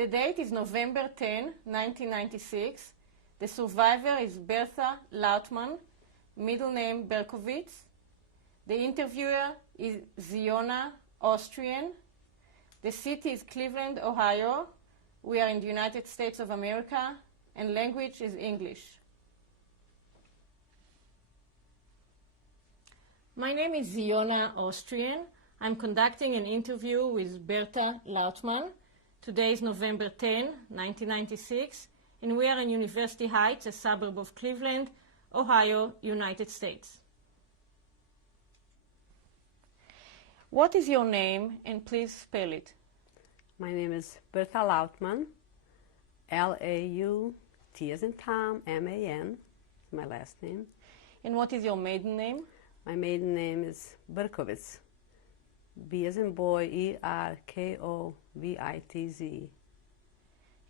The date is November 10, 1996. The survivor is Bertha Lautman, middle name Berkovics. The interviewer is Ziona, Austrian. The city is Cleveland, Ohio. We are in the United States of America, and language is English. My name is Ziona, Austrian. I'm conducting an interview with Bertha Lautman. Today is November 10, 1996, and we are in University Heights, a suburb of Cleveland, Ohio, United States. What is your name, and please spell it? My name is Bertha Lautman, L-A-U-T as in Tom, M-A-N, my last name. And what is your maiden name? My maiden name is Berkovics, B as in boy, E-R-K-O-V-I-T-Z.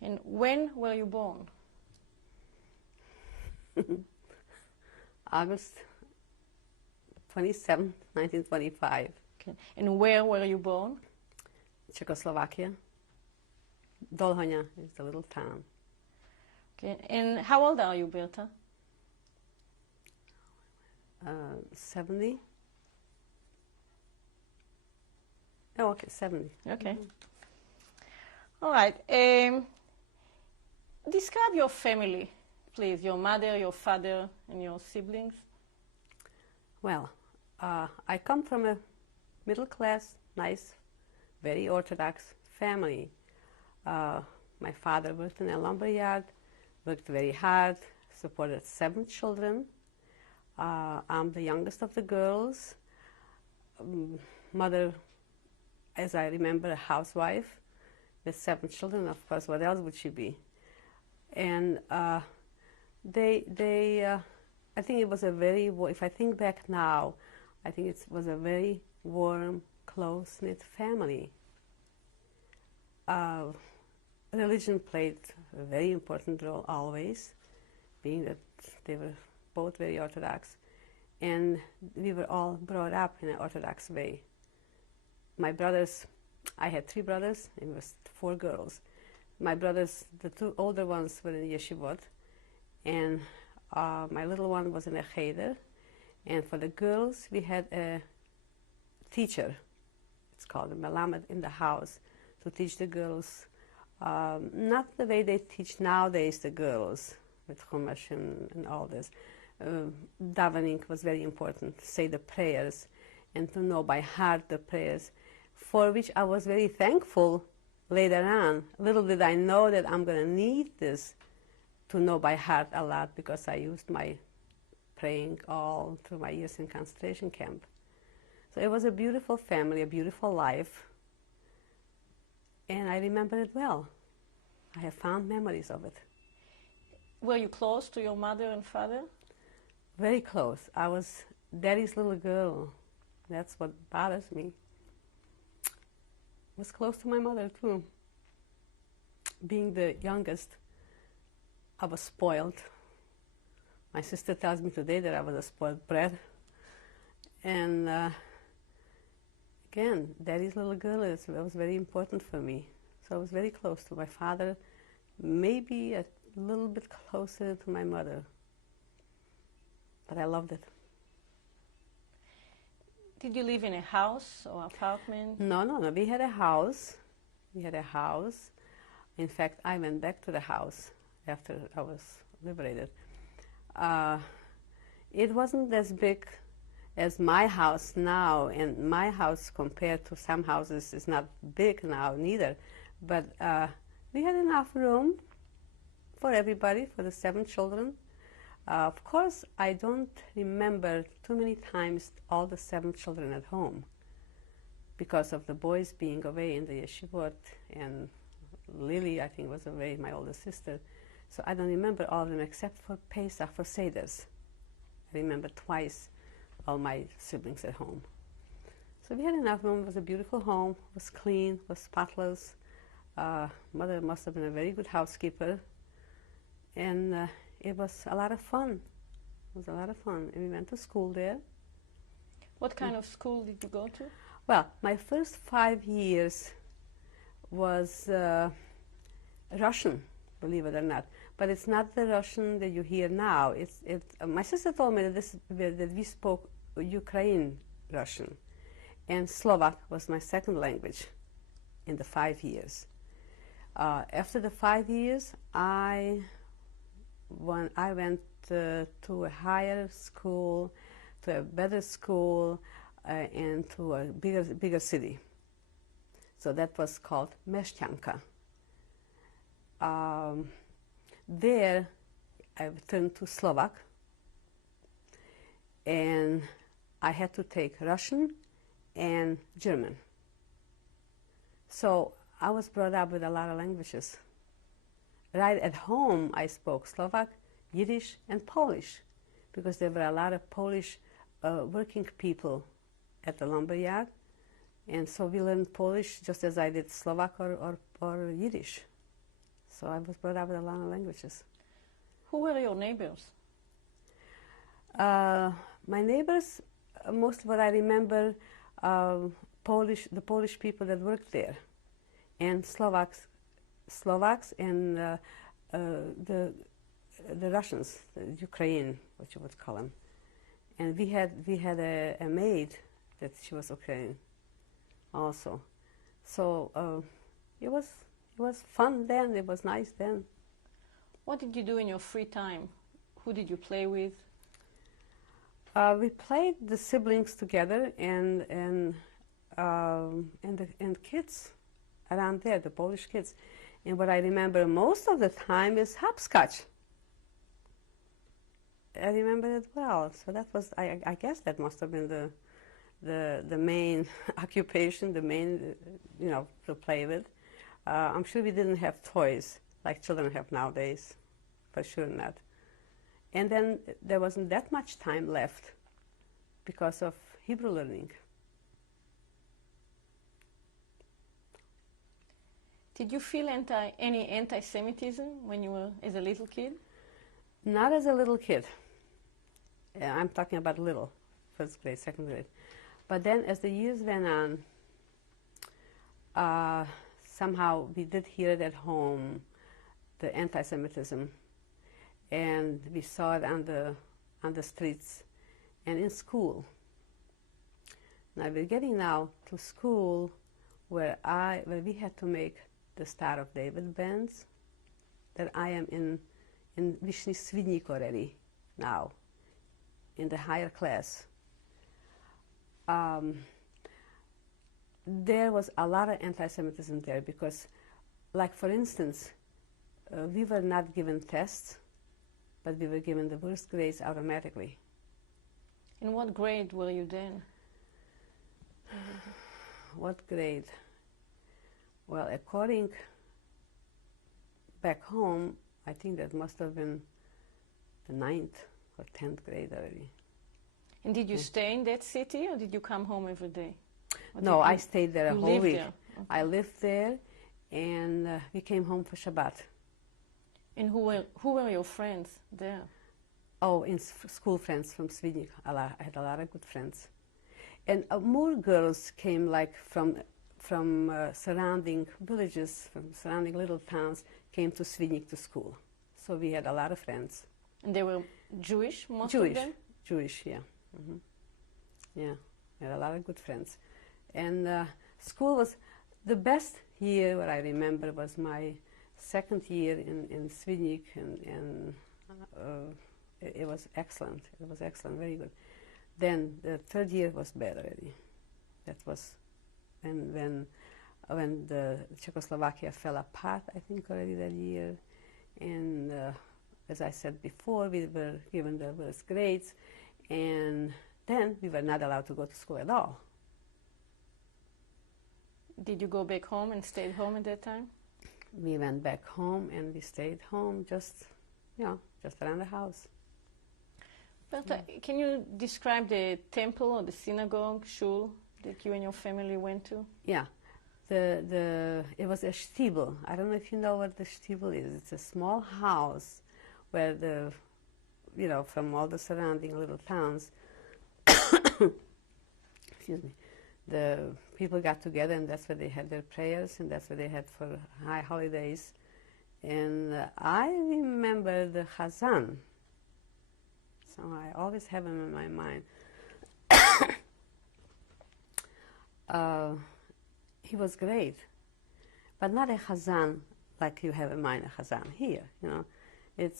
And when were you born? August 27, 1925. Okay. And where were you born? Czechoslovakia. Dolhoňa is the little town. Okay. And how old are you, Bertha? 70. Oh, okay, 70. Okay. All right. Describe your family, please. Your mother, your father, and your siblings. Well, I come from a middle-class, nice, very Orthodox family. My father worked in a lumber yard, worked very hard, supported 7 children. I'm the youngest of the girls. Mother, as I remember, a housewife with 7 children. Of course, what else would she be? And I think it was a very, if I think back now, I think it was a very warm, close-knit family. Religion played a very important role always, being that they were both very Orthodox, and we were all brought up in an Orthodox way. My brothers, I had 3 brothers, and it was 4 girls. My brothers, the 2 older ones were in yeshivot, and my little one was in a cheder, and for the girls we had a teacher, it's called a melamed, in the house to teach the girls, not the way they teach nowadays the girls with chumash and all this. Davening was very important, to say the prayers and to know by heart the prayers, for which I was very thankful later on. Little did I know that I'm going to need this to know by heart a lot, because I used my praying all through my years in concentration camp. So it was a beautiful family, a beautiful life, and I remember it well. I have fond memories of it. Were you close to your mother and father? Very close. I was daddy's little girl. That's what bothers me. I was close to my mother too. Being the youngest, I was spoiled. My sister tells me today that I was a spoiled brat. And again, daddy's little girl was very important for me. So I was very close to my father, maybe a little bit closer to my mother. But I loved it. Did you live in a house or apartment? No. We had a house. In fact, I went back to the house after I was liberated. It wasn't as big as my house now, and my house compared to some houses is not big now neither. But we had enough room for everybody, for the 7 children. Of course, I don't remember too many times all the 7 children at home, because of the boys being away in the yeshivot, and Lily, I think, was away, my older sister. So I don't remember all of them except for Pesach, for Seders. I remember twice all my siblings at home. So we had enough room. It was a beautiful home. It was clean, it was spotless. Mother must have been a very good housekeeper. And it was a lot of fun. It was a lot of fun. And we went to school there. What kind of school did you go to? Well, my first 5 years was Russian, believe it or not. But it's not the Russian that you hear now. My sister told me that we spoke Ukraine Russian, and Slovak was my second language in the 5 years. After the 5 years, I went to a higher school, to a better school, and to a bigger city. So that was called Mešťanka. There, I turned to Slovak, and I had to take Russian and German. So I was brought up with a lot of languages. Right at home, I spoke Slovak, Yiddish, and Polish, because there were a lot of Polish working people at the lumberyard, and so we learned Polish just as I did Slovak or Yiddish. So I was brought up with a lot of languages. Who were your neighbors? My neighbors, most of what I remember, the Polish people that worked there, and Slovaks and the Russians, the Ukraine, what you would call them. And we had a maid that she was Ukrainian also. So it was fun then. It was nice then. What did you do in your free time? Who did you play with? We played the siblings together and kids around there, the Polish kids. And what I remember most of the time is hopscotch. I remember it well. So that was, I guess that must have been the main occupation, the main, to play with. I'm sure we didn't have toys like children have nowadays, for sure not. And then there wasn't that much time left because of Hebrew learning. Did you feel any anti-Semitism when you were as a little kid? Not as a little kid. I'm talking about little, first grade, second grade. But then as the years went on, somehow we did hear it at home, the anti-Semitism, and we saw it on the streets and in school. Now we're getting now to school where we had to make the Star of David bands, that I am in Vyšný Svidník already now, in the higher class. There was a lot of anti-Semitism there because, like for instance, we were not given tests, but we were given the worst grades automatically. In what grade were you then? What grade? Well, according back home, I think that must have been the 9th or 10th grade already. And did you stay in that city, or did you come home every day? No, I stayed there a whole week. There? Okay. I lived there, and we came home for Shabbat. And who were your friends there? Oh, school friends from Svidnik. I had a lot of good friends. And more girls came like from surrounding villages, from surrounding little towns, came to Svidnik to school. So we had a lot of friends. And they were Jewish, most of them? Jewish, yeah. Mm-hmm. Yeah, I had a lot of good friends. And school was the best year, what I remember, was my second year in Svidnik, and it was excellent. It was excellent, very good. Then the third year was bad already. That was when the Czechoslovakia fell apart, I think, already that year. And as I said before, we were given the worst grades, and then we were not allowed to go to school at all. Did you go back home and stayed home at that time? We went back home and we stayed home, just around the house. Bertha, can you describe the temple or the synagogue, shul, that you and your family went to? Yeah, it was a shtibel. I don't know if you know what the shtibel is. It's a small house where from all the surrounding little towns, excuse me, the people got together, and that's where they had their prayers, and that's where they had for high holidays. And I remember the Chazan. So I always have him in my mind. He was great, but not a Chazan like you have in mind, a Chazan here. You know, it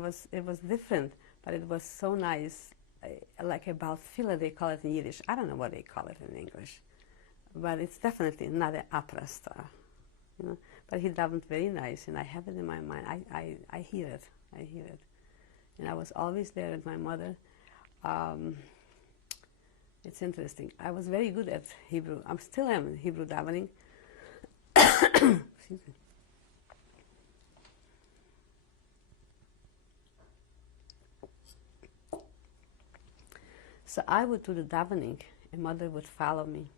was different, but it was so nice. Like about Tefillah, they call it in Yiddish. I don't know what they call it in English, but it's definitely not an opera star. You know, but he davened very nice, and I have it in my mind. I hear it. I hear it. And I was always there with my mother. It's interesting. I was very good at Hebrew. I still am in Hebrew davening. Excuse me. So I would do the davening, and mother would follow me.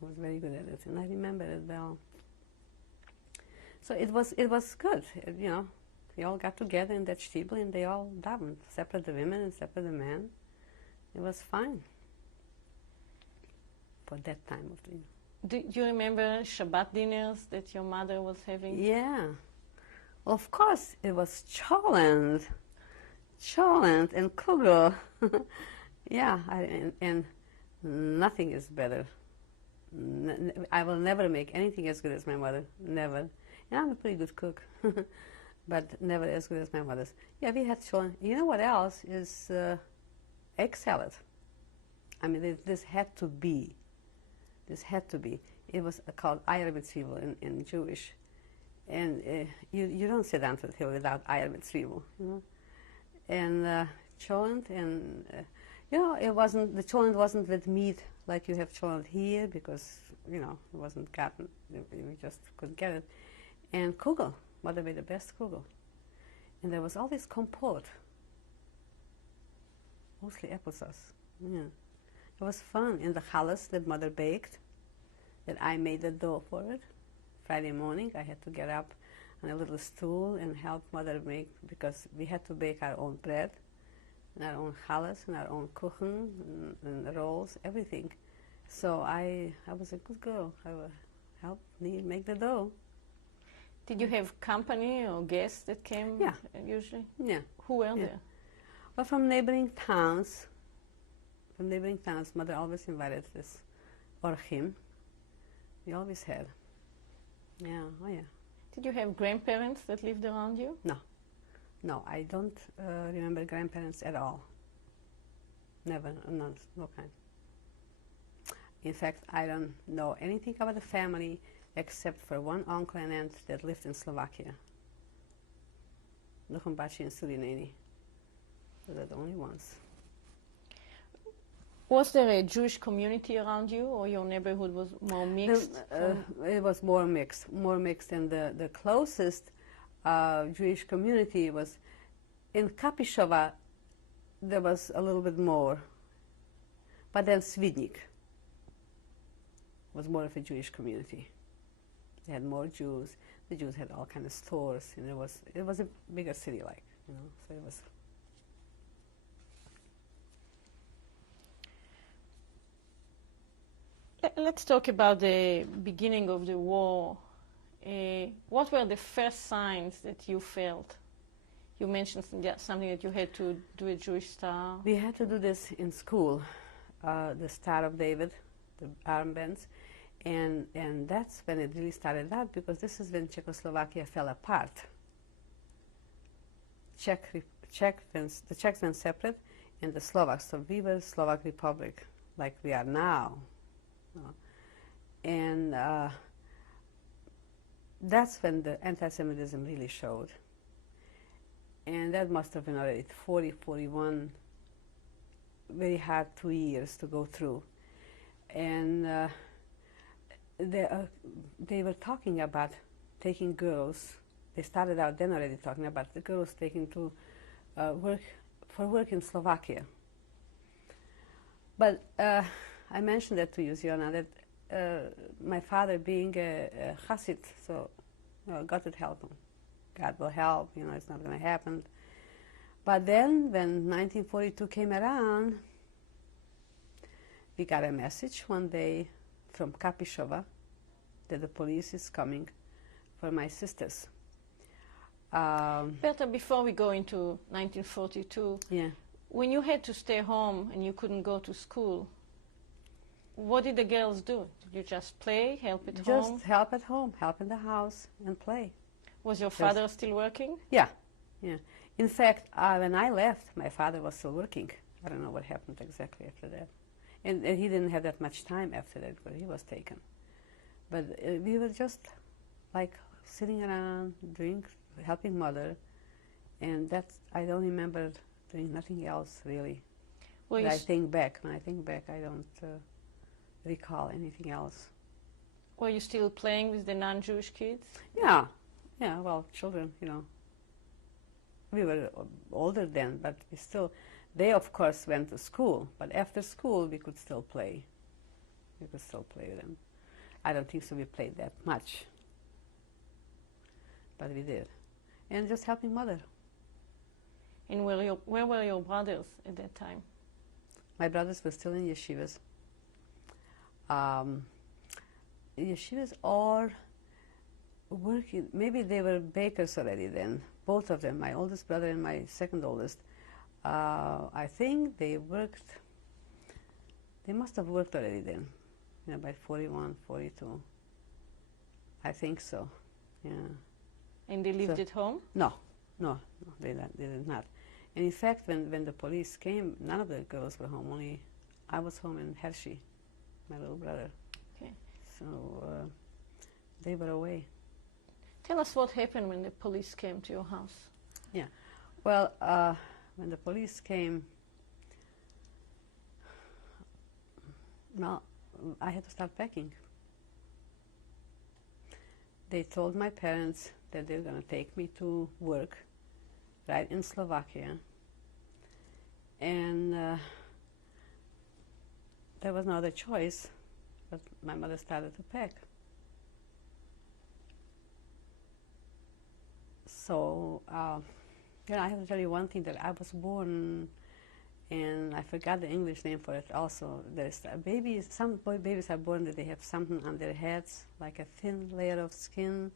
I was very good at it, and I remember it well. So it was good, you know. We all got together in that shtibel, and they all davened, separate the women and separate the men. It was fine for that time of the year. Do you remember Shabbat dinners that your mother was having? Yeah. Well, of course, it was cholent and kugel. Yeah, and nothing is better. I will never make anything as good as my mother, never. And I'm a pretty good cook, but never as good as my mother's. Yeah, we had cholent. You know what else is egg salad. I mean, this had to be. This had to be. It was called Eier mit Zwiebel in Jewish. And you don't sit down to the table without Eier mit Zwiebel, you know. And cholent, and you know, the cholent wasn't with meat like you have cholent here, because, you know, it wasn't gotten, we just couldn't get it. And kugel, mother made the best kugel. And there was always compote, mostly applesauce. Yeah. It was fun. And the challah that mother baked, that I made the dough for it. Friday morning I had to get up on a little stool and help mother make, because we had to bake our own bread, and our own challah, and our own kuchen, and rolls, everything. So I was a good girl. I would help me make the dough. Did you have company or guests that came? Yeah. Usually? Yeah. Who were there? Well, from neighboring towns. Mother always invited this orchim. We always had. Yeah, oh yeah. Did you have grandparents that lived around you? No, I don't remember grandparents at all. Never, no kind. In fact, I don't know anything about the family except for one uncle and aunt that lived in Slovakia. Luchumbachi and Suriname. Those are the only ones. Was there a Jewish community around you, or your neighborhood was more mixed? It was more mixed, and the closest Jewish community was in Kapishova. There was a little bit more, but then Svidnik was more of a Jewish community. They had more Jews. The Jews had all kind of stores, and it was a bigger city, like, you know. So it was. Let's talk about the beginning of the war. What were the first signs that you felt? You mentioned something that you had to do a Jewish star. We had to do this in school, the Star of David, the armbands, and that's when it really started out, because this is when Czechoslovakia fell apart. The Czechs went separate, and the Slovaks. So we were Slovak Republic, like we are now. And that's when the anti-Semitism really showed. And that must have been already 40, 41, very hard 2 years to go through. And they were talking about taking girls. They started out then already talking about the girls taken to work in Slovakia. But I mentioned that to you, Ziona, that my father being a Chassid, so God would help him. God will help, you know, it's not going to happen. But then, when 1942 came around, we got a message one day from Kapishova that the police is coming for my sisters. Bertha, before we go into 1942, Yeah. when you had to stay home and you couldn't go to school, what did the girls do? Did you just play, help at home? Just help at home, help in the house, and play. Was your father still working? Yeah, yeah. In fact, when I left, my father was still working. I don't know what happened exactly after that. And he didn't have that much time after that because he was taken. But we were just like sitting around, helping mother, and that's, I don't remember doing nothing else really. Well, when I think back, I don't recall anything else. Were you still playing with the non-Jewish kids? Yeah, yeah, well, children, you know. We were older then, but we still, they of course went to school, but after school we could still play. We could still play with them. I don't think so we played that much, but we did. And just helping mother. And where were your brothers at that time? My brothers were still in yeshivas. Yeshivas or working, maybe they were bakers already then, both of them, my oldest brother and my second oldest. I think they worked, they must have worked already then, you know, by 41, 42. I think so, yeah. And they lived at home? No, they did not. And in fact, when the police came, none of the girls were home, only I was home and Hershey, my little brother. Okay. So they were away. Tell us what happened when the police came to your house. Yeah. Well, when the police came, well, I had to start packing. They told my parents that they were going to take me to work right in Slovakia. And there was no other choice, but my mother started to pack. So, you know, I have to tell you one thing, that I was born, and I forgot the English name for it also. There's a baby, some babies are born that they have something on their heads, like a thin layer of skin,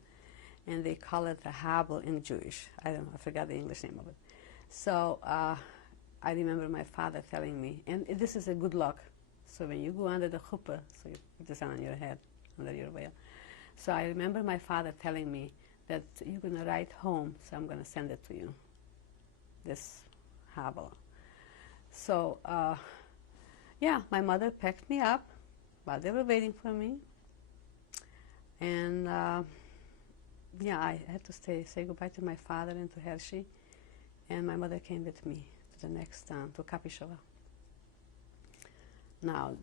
and they call it a habel in Jewish. I forgot the English name of it. So I remember my father telling me, and this is a good luck. So when you go under the chuppah, so you put this on your head, under your veil. So I remember my father telling me that you're going to write home, so I'm going to send it to you, this habel. So, yeah, my mother packed me up while they were waiting for me. And, yeah, I had to say goodbye to my father and to Hershey. And my mother came with me to the next town, to Kapishova. Now,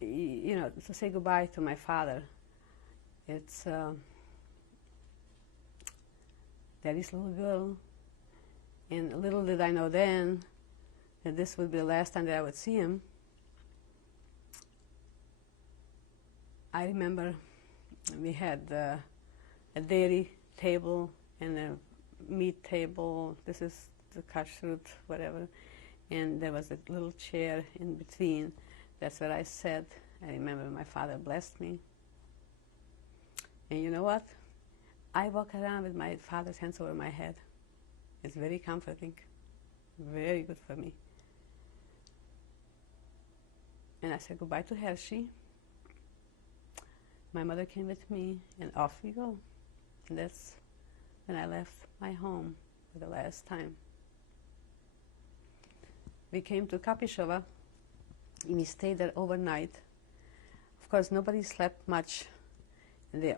you know, to say goodbye to my father, it's Daddy's little girl. And little did I know then that this would be the last time that I would see him. I remember we had a dairy table and a meat table. This is the kashrut, whatever. And there was a little chair in between. That's where I sat. I remember my father blessed me. And you know what? I walk around with my father's hands over my head. It's very comforting, very good for me. And I said goodbye to Hershey. My mother came with me, and off we go. And that's when I left my home for the last time. We came to Kapishova, and we stayed there overnight. Of course, nobody slept much. And they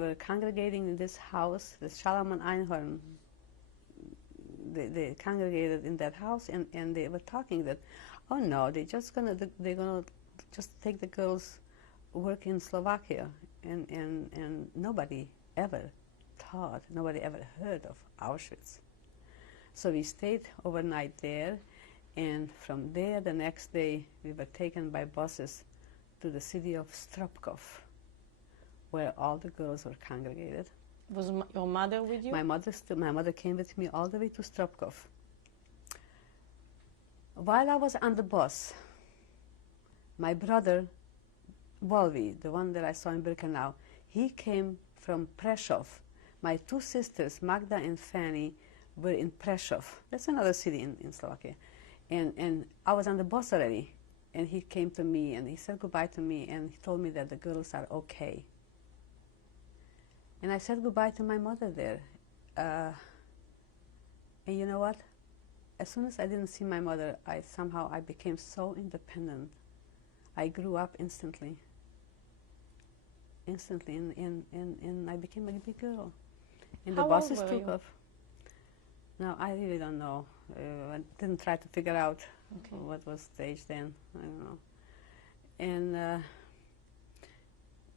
were congregating in this house, the Shalom and Einhorn. They congregated in that house, and they were talking that, oh no, they're gonna just take the girls work in Slovakia, and nobody ever heard of Auschwitz. So we stayed overnight there, and from there the next day we were taken by buses to the city of Stropkov, where all the girls were congregated. Was your mother with you? My mother came with me all the way to Stropkov. While I was on the bus, my brother, Volvi, the one that I saw in Birkenau, He came from Prešov. My two sisters, Magda and Fanny, were in Prešov. That's another city in Slovakia. And I was on the bus already. And he came to me and he said goodbye to me and he told me that the girls are okay. And I said goodbye to my mother there. And you know what? As soon as I didn't see my mother, I became so independent. I grew up instantly. Instantly, and I became a big girl. And the buses took off. No, I really don't know. I didn't try to figure out what was the age then. I don't know. And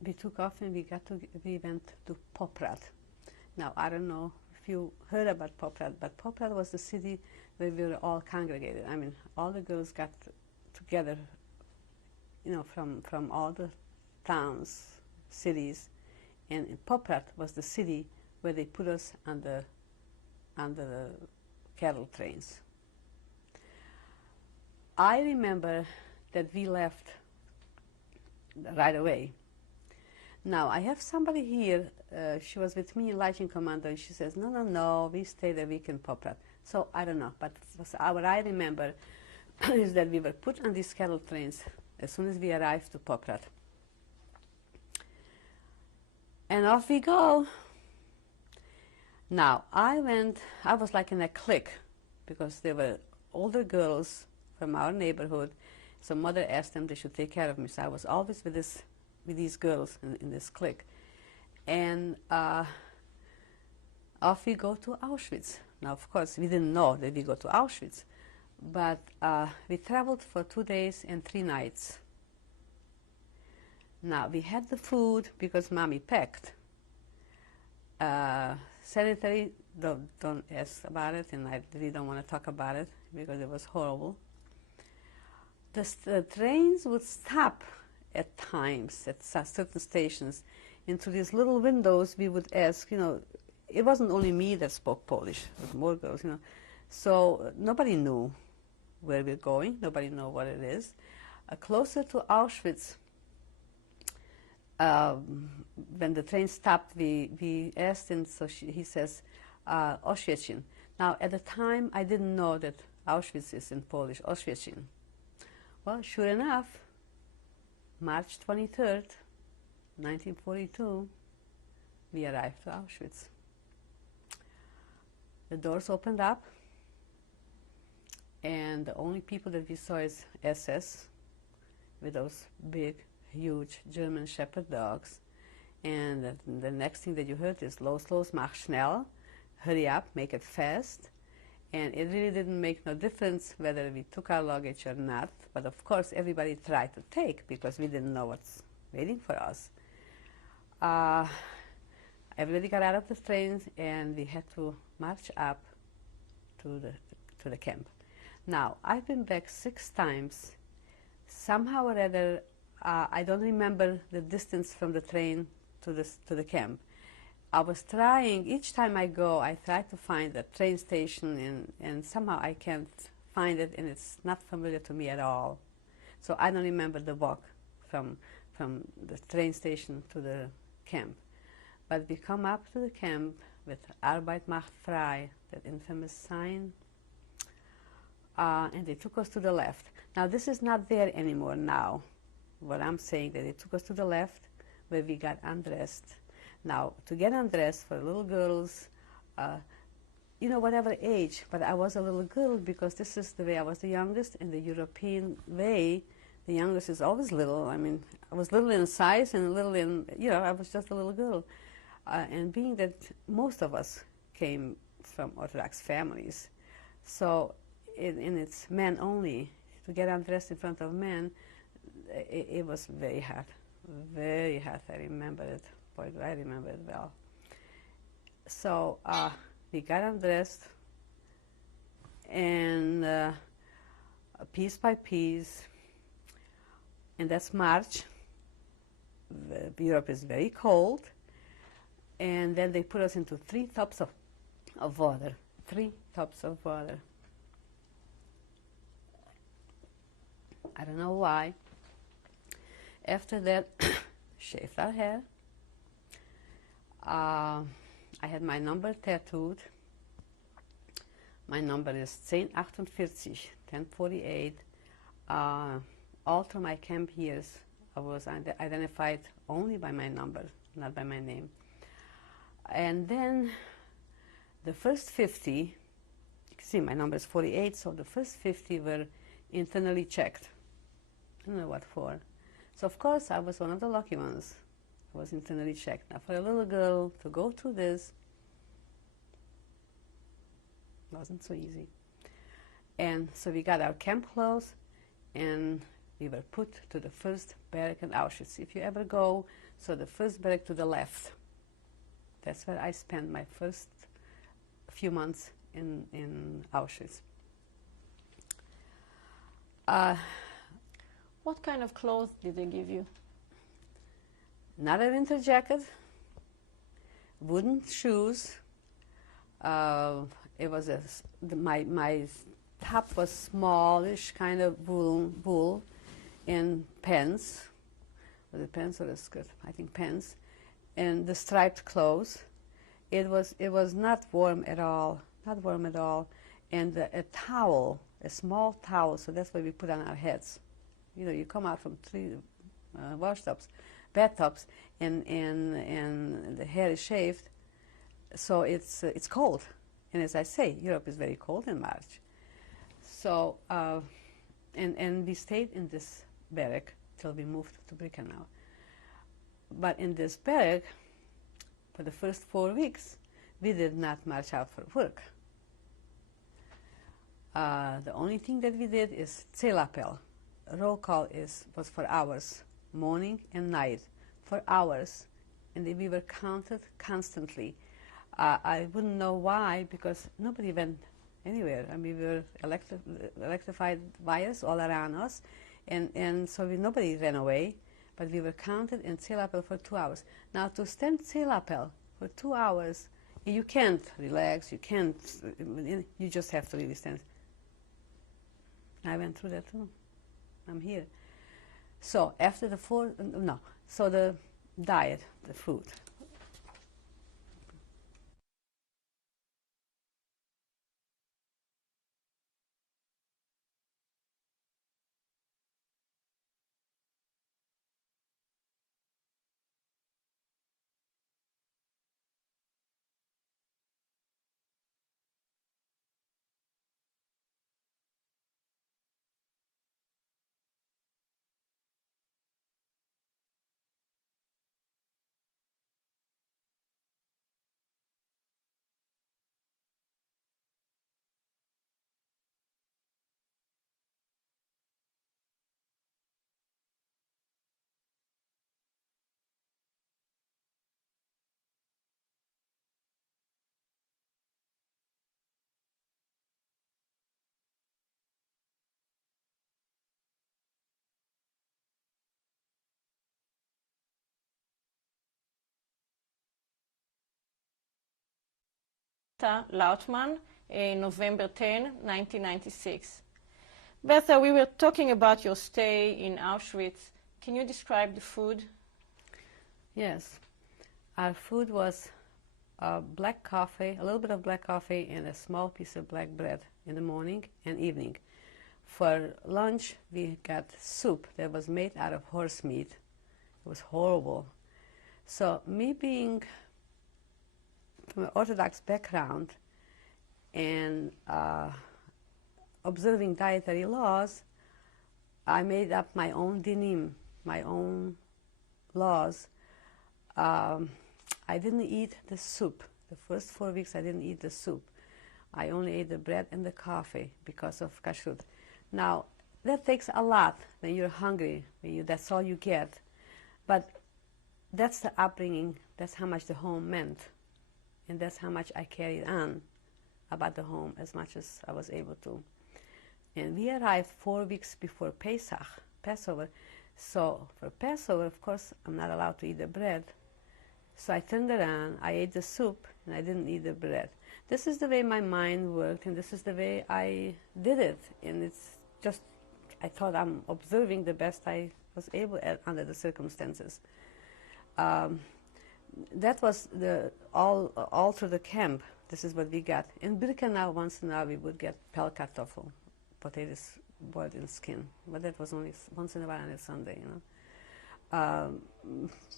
we took off and we went to Poprad. Now, I don't know if you heard about Poprad, but Poprad was the city where we were all congregated. I mean, all the girls got together, you know, from all the towns, cities, and Poprad was the city where they put us on the cattle trains. I remember that we left right away. Now, I have somebody here, she was with me in Lighting Commando, and she says, no, we stayed a week in Poprad. So, I don't know, but what I remember is that we were put on these cattle trains as soon as we arrived to Poprad. And off we go. Now, I was like in a clique, because there were older girls from our neighborhood, so mother asked them they should take care of me, so I was always with these girls in this clique. And off we go to Auschwitz. Now, of course, we didn't know that we go to Auschwitz, but we traveled for 2 days and 3 nights. Now, we had the food because Mommy packed. Sanitary, don't ask about it, and I really don't want to talk about it because it was horrible. The trains would stop at times at certain stations, and through these little windows we would ask, you know, it wasn't only me that spoke Polish, it was more girls, you know, so nobody knew where we're going, nobody knew what it is. Closer to Auschwitz, when the train stopped, we asked him, so he says, Auschwitz. Now, at the time, I didn't know that Auschwitz is in Polish, Auschwitz. Well, sure enough, March 23rd, 1942, we arrived to Auschwitz. The doors opened up, and the only people that we saw is SS, with those big, huge German Shepherd dogs. And the next thing that you heard is, los, mach schnell, hurry up, make it fast. And it really didn't make no difference whether we took our luggage or not, but of course everybody tried to take because we didn't know what's waiting for us. Everybody got out of the trains and we had to march up to the camp. Now, I've been back 6 times. Somehow or other, I don't remember the distance from the train to the camp. I was trying, each time I go, I try to find a train station, and somehow I can't find it, and it's not familiar to me at all. So I don't remember the walk from the train station to the camp. But we come up to the camp with Arbeit macht frei, that infamous sign, and they took us to the left. Now, this is not there anymore now. What I'm saying, that they took us to the left, where we got undressed. Now, to get undressed for little girls, you know, whatever age, but I was a little girl because this is the way I was the youngest. In the European way, the youngest is always little. I mean, I was little in size and little in, you know, I was just a little girl. And being that most of us came from Orthodox families, so in its men only, to get undressed in front of men, it was very hard, very hard. I remember it. Boy, do I remember it well. So we got undressed, and piece by piece, and that's March. Europe is very cold, and then they put us into 3 tubs of water. 3 tubs of water. I don't know why. After that, shaved our hair, I had my number tattooed. My number is 1048, 1048. All through my camp years, I was identified only by my number, not by my name. And then the first 50, you can see my number is 48, so the first 50 were internally checked. I don't know what for. So of course I was one of the lucky ones. I was internally checked. Now for a little girl to go through this wasn't so easy. And so we got our camp clothes and we were put to the first barrack in Auschwitz. If you ever go, so the first barrack to the left, that's where I spent my first few months in Auschwitz. What kind of clothes did they give you? Not a winter jacket, wooden shoes. It was my top was smallish kind of wool, and pants. Was it pants or a skirt? I think pants, and the striped clothes. It was not warm at all, not warm at all, and a towel, a small towel. So that's what we put on our heads. You know, you come out from 3 washtubs, bathtubs, and the hair is shaved, so it's cold. And as I say, Europe is very cold in March. So and we stayed in this barrack till we moved to Birkenau. But in this barrack, for the first 4 weeks, we did not march out for work. The only thing that we did is Zählappell. Roll call was for hours, morning and night, for hours, and we were counted constantly. I wouldn't know why, because nobody went anywhere. I mean, we were electrified wires all around us, and so nobody ran away, but we were counted in Zählappell for 2 hours. Now, to stand Zählappell for 2 hours, you can't relax, you can't, you just have to really stand. I went through that too. I'm here. So after the so the diet, the food. Bertha Lautman, November 10, 1996. Bertha, we were talking about your stay in Auschwitz. Can you describe the food? Yes. Our food was black coffee, a little bit of black coffee, and a small piece of black bread in the morning and evening. For lunch, we got soup that was made out of horse meat. It was horrible. So me being from an Orthodox background and observing dietary laws, I made up my own dinim, my own laws. I didn't eat the soup. The first 4 weeks I didn't eat the soup. I only ate the bread and the coffee because of kashrut. Now, that takes a lot when you're hungry, that's all you get. But that's the upbringing, that's how much the home meant. And that's how much I carried on about the home as much as I was able to. And we arrived 4 weeks before Passover. So for Passover, of course, I'm not allowed to eat the bread. So I turned around, I ate the soup, and I didn't eat the bread. This is the way my mind worked, and this is the way I did it. And it's just, I thought I'm observing the best I was able at under the circumstances. that was all through the camp. This is what we got. In Birkenau, once in a while, we would get Pellkartoffel, potatoes boiled in skin. But that was only once in a while on a Sunday, you know.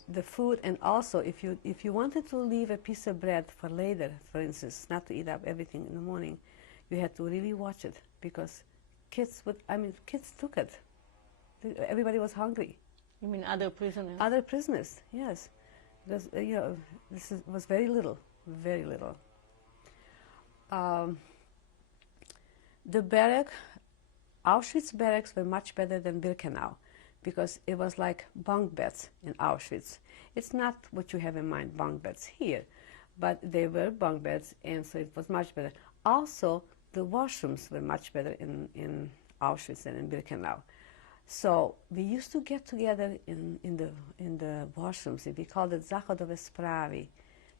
The food, and also if you wanted to leave a piece of bread for later, for instance, not to eat up everything in the morning, you had to really watch it, because kids took it. Everybody was hungry. You mean other prisoners? Other prisoners, yes. Because, was very little, very little. The Auschwitz barracks were much better than Birkenau, because it was like bunk beds in Auschwitz. It's not what you have in mind, bunk beds here, but they were bunk beds, and so it was much better. Also, the washrooms were much better in Auschwitz than in Birkenau. So we used to get together in the washrooms. We called it Zachodove Spravi,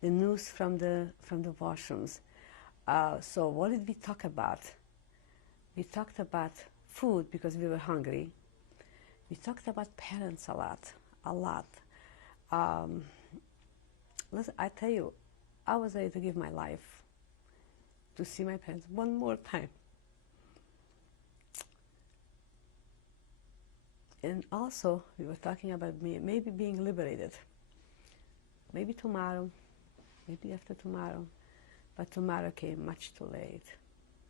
the news from the washrooms. So what did we talk about? We talked about food, because we were hungry. We talked about parents a lot. Listen, I tell you, I was ready to give my life to see my parents one more time. And also, we were talking about maybe being liberated. Maybe tomorrow, maybe after tomorrow. But tomorrow came much too late,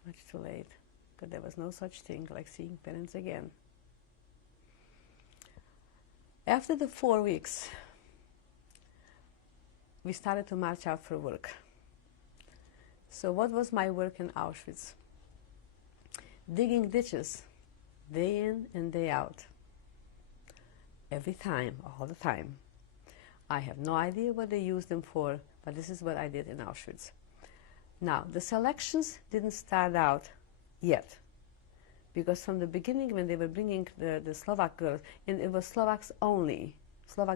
because there was no such thing like seeing parents again. After the 4 weeks, we started to march out for work. So what was my work in Auschwitz? Digging ditches, day in and day out. Every time, all the time. I have no idea what they used them for, but this is what I did in Auschwitz. Now, the selections didn't start out yet, because from the beginning, when they were bringing the Slovak girls, and it was Slovak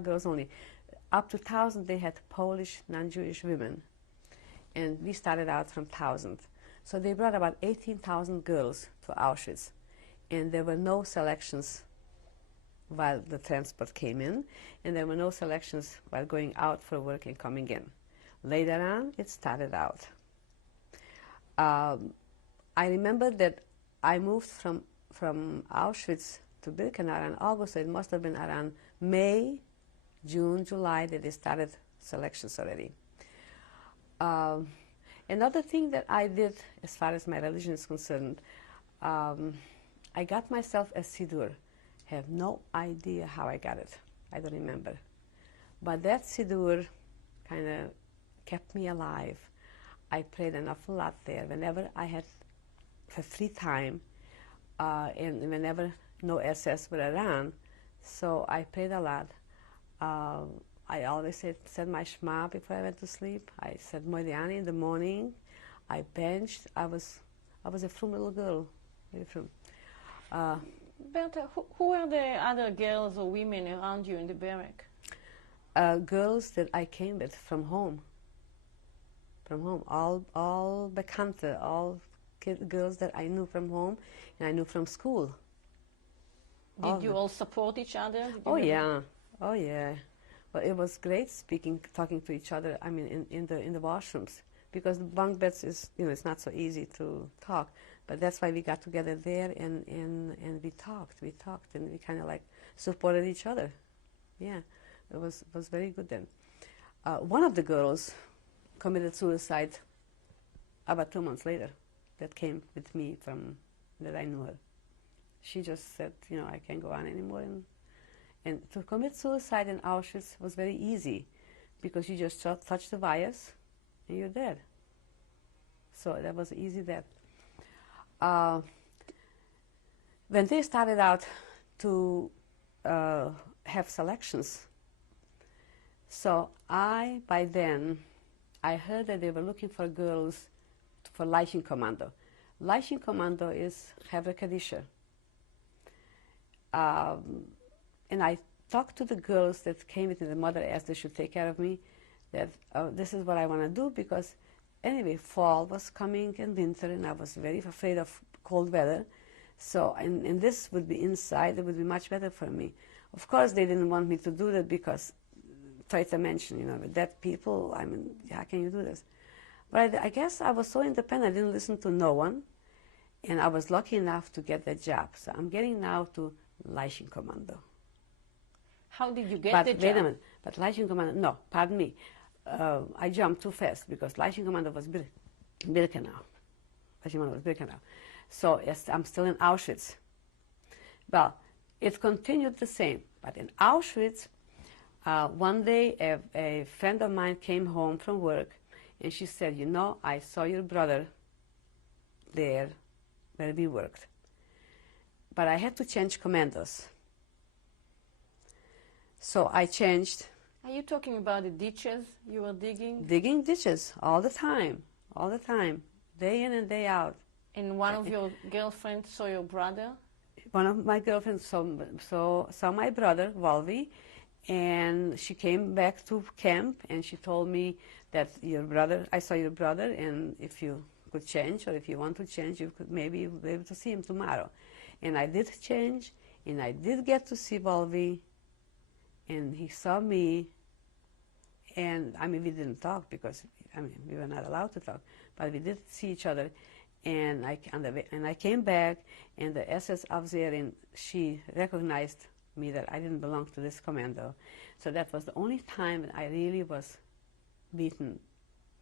girls only, up to 1,000 they had Polish, non-Jewish women, and we started out from 1,000. So they brought about 18,000 girls to Auschwitz, and there were no selections while the transport came in, and there were no selections while going out for work and coming in. Later on, it started out. I remember that I moved from Auschwitz to Birkenau in August, so it must have been around May, June, July that they started selections already. Another thing that I did, as far as my religion is concerned, I got myself a siddur. Have no idea how I got it. I don't remember. But that siddur kind of kept me alive. I prayed an awful lot there whenever I had for free time, and whenever no SS were around. So I prayed a lot. I always said my Shema before I went to sleep. I said Moriani in the morning. I benched. I was a frum little girl, very frum. Bertha, who were the other girls or women around you in the barrack? Girls that I came with from home. All Bekannte, all girls that I knew from home and I knew from school. Did you all support each other? Oh yeah. Well, it was great talking to each other. I mean, in the washrooms, because the bunk beds is, it's not so easy to talk. But that's why we got together there and we talked and we kind of like supported each other. Yeah, it was very good then. One of the girls committed suicide about 2 months later. That came with me that I knew her. She just said, I can't go on anymore. And to commit suicide in Auschwitz was very easy, because you just touch the wires and you're dead. So that was easy death. When they started out to have selections, so by then, I heard that they were looking for girls for Leichenkommando. Leichenkommando is Hevre Kadisha. And I talked to the girls that came with me. The mother asked they should take care of me, that this is what I want to do, because anyway, fall was coming and winter, and I was very afraid of cold weather. So, and this would be inside, it would be much better for me. Of course, they didn't want me to do that, because tried to mention, you know, with dead people, I mean, how can you do this? But I guess I was so independent, I didn't listen to no one, and I was lucky enough to get that job. So I'm getting now to Leichenkommando. How did you get But the job? wait a minute, but Leichenkommando, no, pardon me. I jumped too fast because Leichenkommando was Birkenau. Leichenkommando was Birkenau. So yes, I'm still in Auschwitz. Well, it continued the same, but in Auschwitz, one day a friend of mine came home from work and she said, you know, I saw your brother there where we worked. But I had to change commandos. So I changed. Are you talking about the ditches you were digging? Digging ditches all the time, day in and day out. And one of your girlfriends saw your brother? One of my girlfriends saw my brother, Volvi, and she came back to camp and she told me that I saw your brother, and if you could change or if you want to change, you could maybe be able to see him tomorrow. And I did change, and I did get to see Volvi, and he saw me, and I mean, we didn't talk because, I mean, we were not allowed to talk, but we did see each other. And I came back, and the SS officer, she recognized me that I didn't belong to this commando. So that was the only time I really was beaten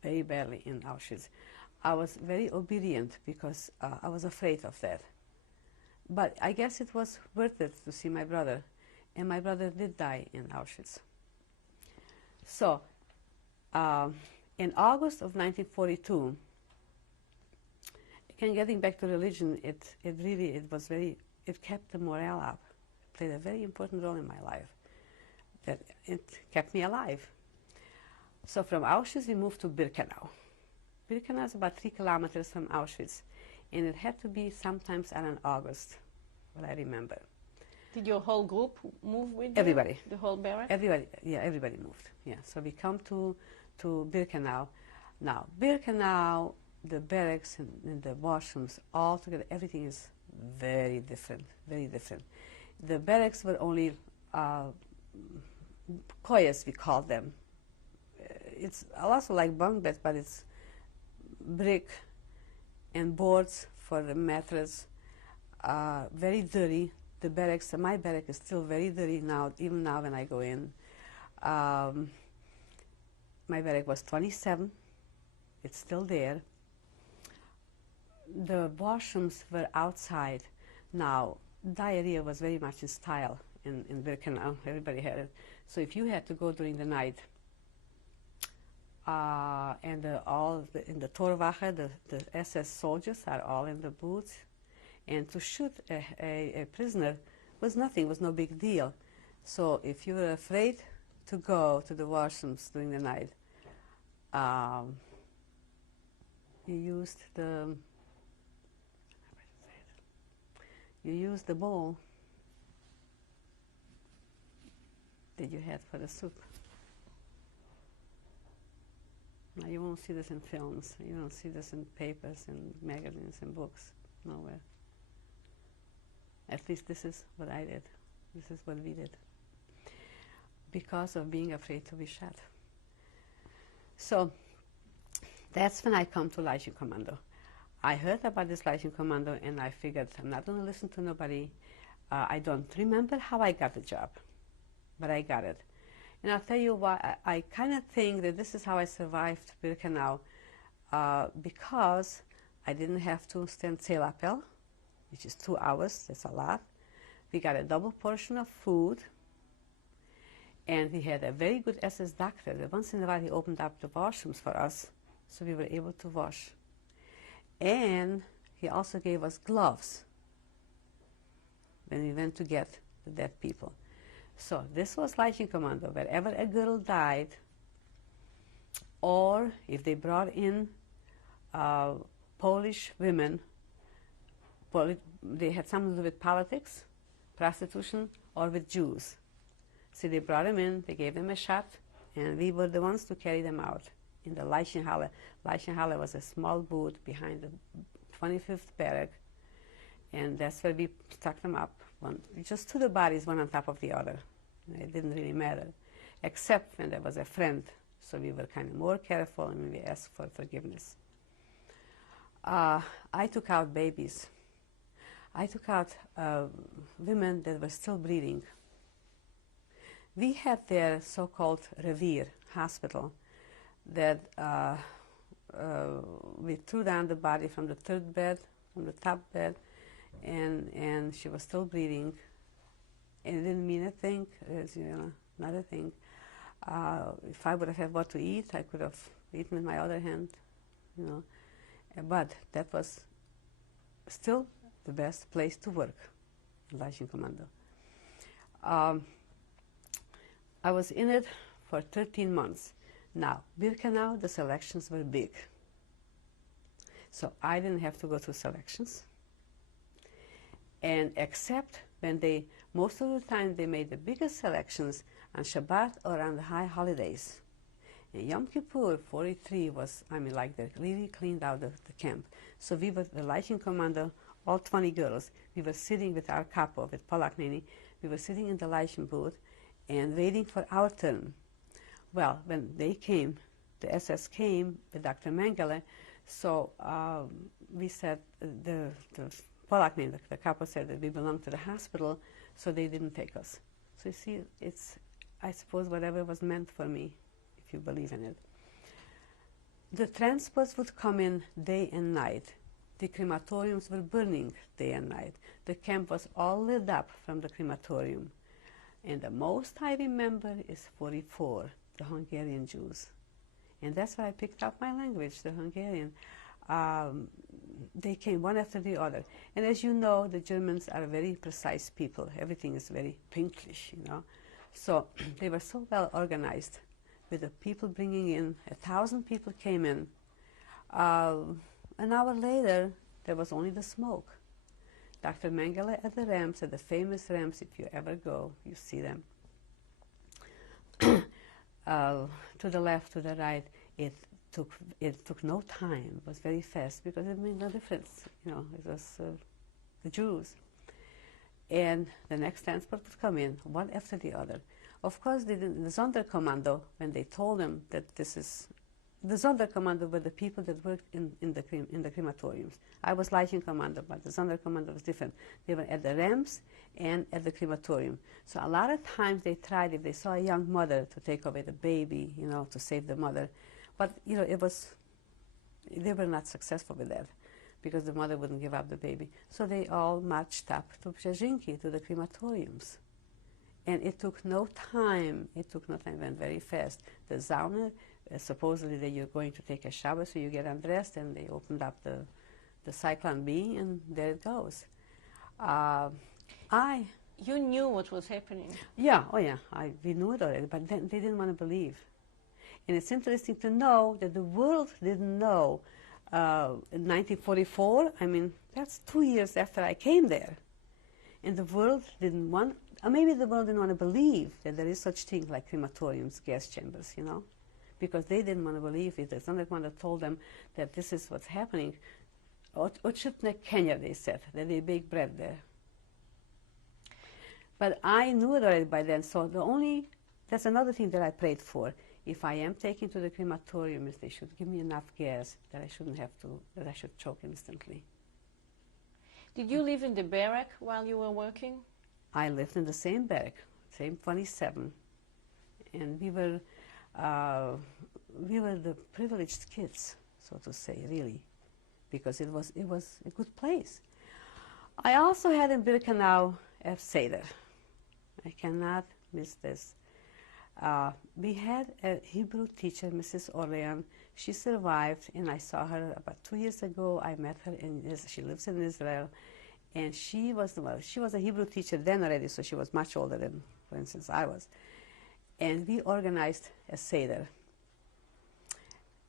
very badly in Auschwitz. I was very obedient because I was afraid of that. But I guess it was worth it to see my brother. And my brother did die in Auschwitz. So in August of 1942, again, getting back to religion, it kept the morale up. It played a very important role in my life. That it kept me alive. So from Auschwitz, we moved to Birkenau. Birkenau is about 3 kilometers from Auschwitz, and it had to be sometimes around August, what I remember. Did your whole group move with you? Everybody. The whole barrack? Everybody moved. Yeah, so we come to Birkenau. Now, Birkenau, the barracks and the washrooms, all together, everything is very different, very different. The barracks were only koyas, we call them. It's also like bunk beds, but it's brick and boards for the mattress. Very dirty. The barracks, my barrack is still very dirty now, even now when I go in. My barrack was 27. It's still there. The washrooms were outside. Now, diarrhea was very much in style in Birkenau. Everybody had it. So if you had to go during the night, and in the Torwache, the SS soldiers are all in the booths, and to shoot a prisoner was nothing, was no big deal. So if you were afraid to go to the washrooms during the night, you used the bowl that you had for the soup. Now you won't see this in films. You don't see this in papers and magazines and books. Nowhere. At least this is what I did. This is what we did. Because of being afraid to be shot. So that's when I come to Leichenkommando. I heard about this Leichenkommando and I figured I'm not going to listen to nobody. I don't remember how I got the job, but I got it. And I'll tell you why. I kind of think that this is how I survived Birkenau, because I didn't have to stand Zählappell, which is 2 hours. That's a lot. We got a double portion of food, and we had a very good SS doctor that once in a while he opened up the washrooms for us, so we were able to wash. And he also gave us gloves when we went to get the dead people. So this was Leichenkommando. Wherever a girl died, or if they brought in Polish women, they had something to do with politics, prostitution, or with Jews. So they brought them in, they gave them a shot, and we were the ones to carry them out in the Leichenhalle. Leichenhalle was a small booth behind the 25th barrack, and that's where we stuck them up. Just 2 bodies, one on top of the other. It didn't really matter. except when there was a friend. So we were kind of more careful and we asked for forgiveness. I took out babies. I took out women that were still breathing. We had their so-called Revere hospital that we threw down the body from the third bed, from the top bed, and she was still breathing. And it didn't mean a thing, not a thing. If I would have had what to eat, I could have eaten with my other hand, But that was still the best place to work, Leichenkommando. I was in it for 13 months. Now, Birkenau, the selections were big. So I didn't have to go through selections. And except when most of the time they made the biggest selections on Shabbat or on the high holidays. And Yom Kippur, 43 was, like they really cleaned out the camp. So we were, the Leichenkommando, all 20 girls, we were sitting with our capo, with Polak Nini, we were sitting in the Leichen booth and waiting for our turn. Well, when they came, the SS came with Dr. Mengele, so we said, the Polak Nini, the capo said that we belong to the hospital, so they didn't take us. So you see, it's, I suppose, whatever was meant for me, if you believe in it. The transports would come in day and night. The crematoriums were burning day and night. The camp was all lit up from the crematorium. And the most I remember is 44, the Hungarian Jews. And that's where I picked up my language, the Hungarian. They came one after the other. And as you know, the Germans are very precise people. Everything is very pünktlich, So they were so well organized, with the people bringing in, 1,000 people came in. An hour later, there was only the smoke. Dr. Mengele at the ramps, at the famous ramps, if you ever go, you see them. To the left, to the right, it took no time. It was very fast because it made no difference. It was the Jews. And the next transport would come in, one after the other. Of course, the Sonderkommando, when they told them that this is the Sonderkommando, were the people that worked in the crematoriums. I was Leichenkommando, but the Sonderkommando was different. They were at the ramps and at the crematorium. So a lot of times they tried, if they saw a young mother, to take away the baby, to save the mother. But they were not successful with that, because the mother wouldn't give up the baby. So they all marched up to Brzezinki, to the crematoriums. And it took no time. It went very fast. The sauna, supposedly that you're going to take a shower, so you get undressed, and they opened up the Cyclone B, and there it goes. You knew what was happening. Yeah, we knew it already, but then they didn't want to believe. And it's interesting to know that the world didn't know. In 1944, that's 2 years after I came there. And the world didn't want, or maybe the world didn't want to believe that there is such thing like crematoriums, gas chambers, because they didn't want to believe it. There's another one that told them that this is what's happening. Očitne Kenya, they said, that they bake bread there. But I knew it already by then, so that's another thing that I prayed for. If I am taken to the crematorium, is they should give me enough gas that I should choke instantly. Did you live in the barrack while you were working? I lived in the same barrack, same 27, and we were the privileged kids, so to say, really, because it was a good place. I also had in Birkenau a Seder. I cannot miss this. We had a Hebrew teacher, Mrs. Orlean. She survived, and I saw her about 2 years ago. I met her she lives in Israel, and she was a Hebrew teacher then already, so she was much older than, for instance, I was. And we organized a Seder.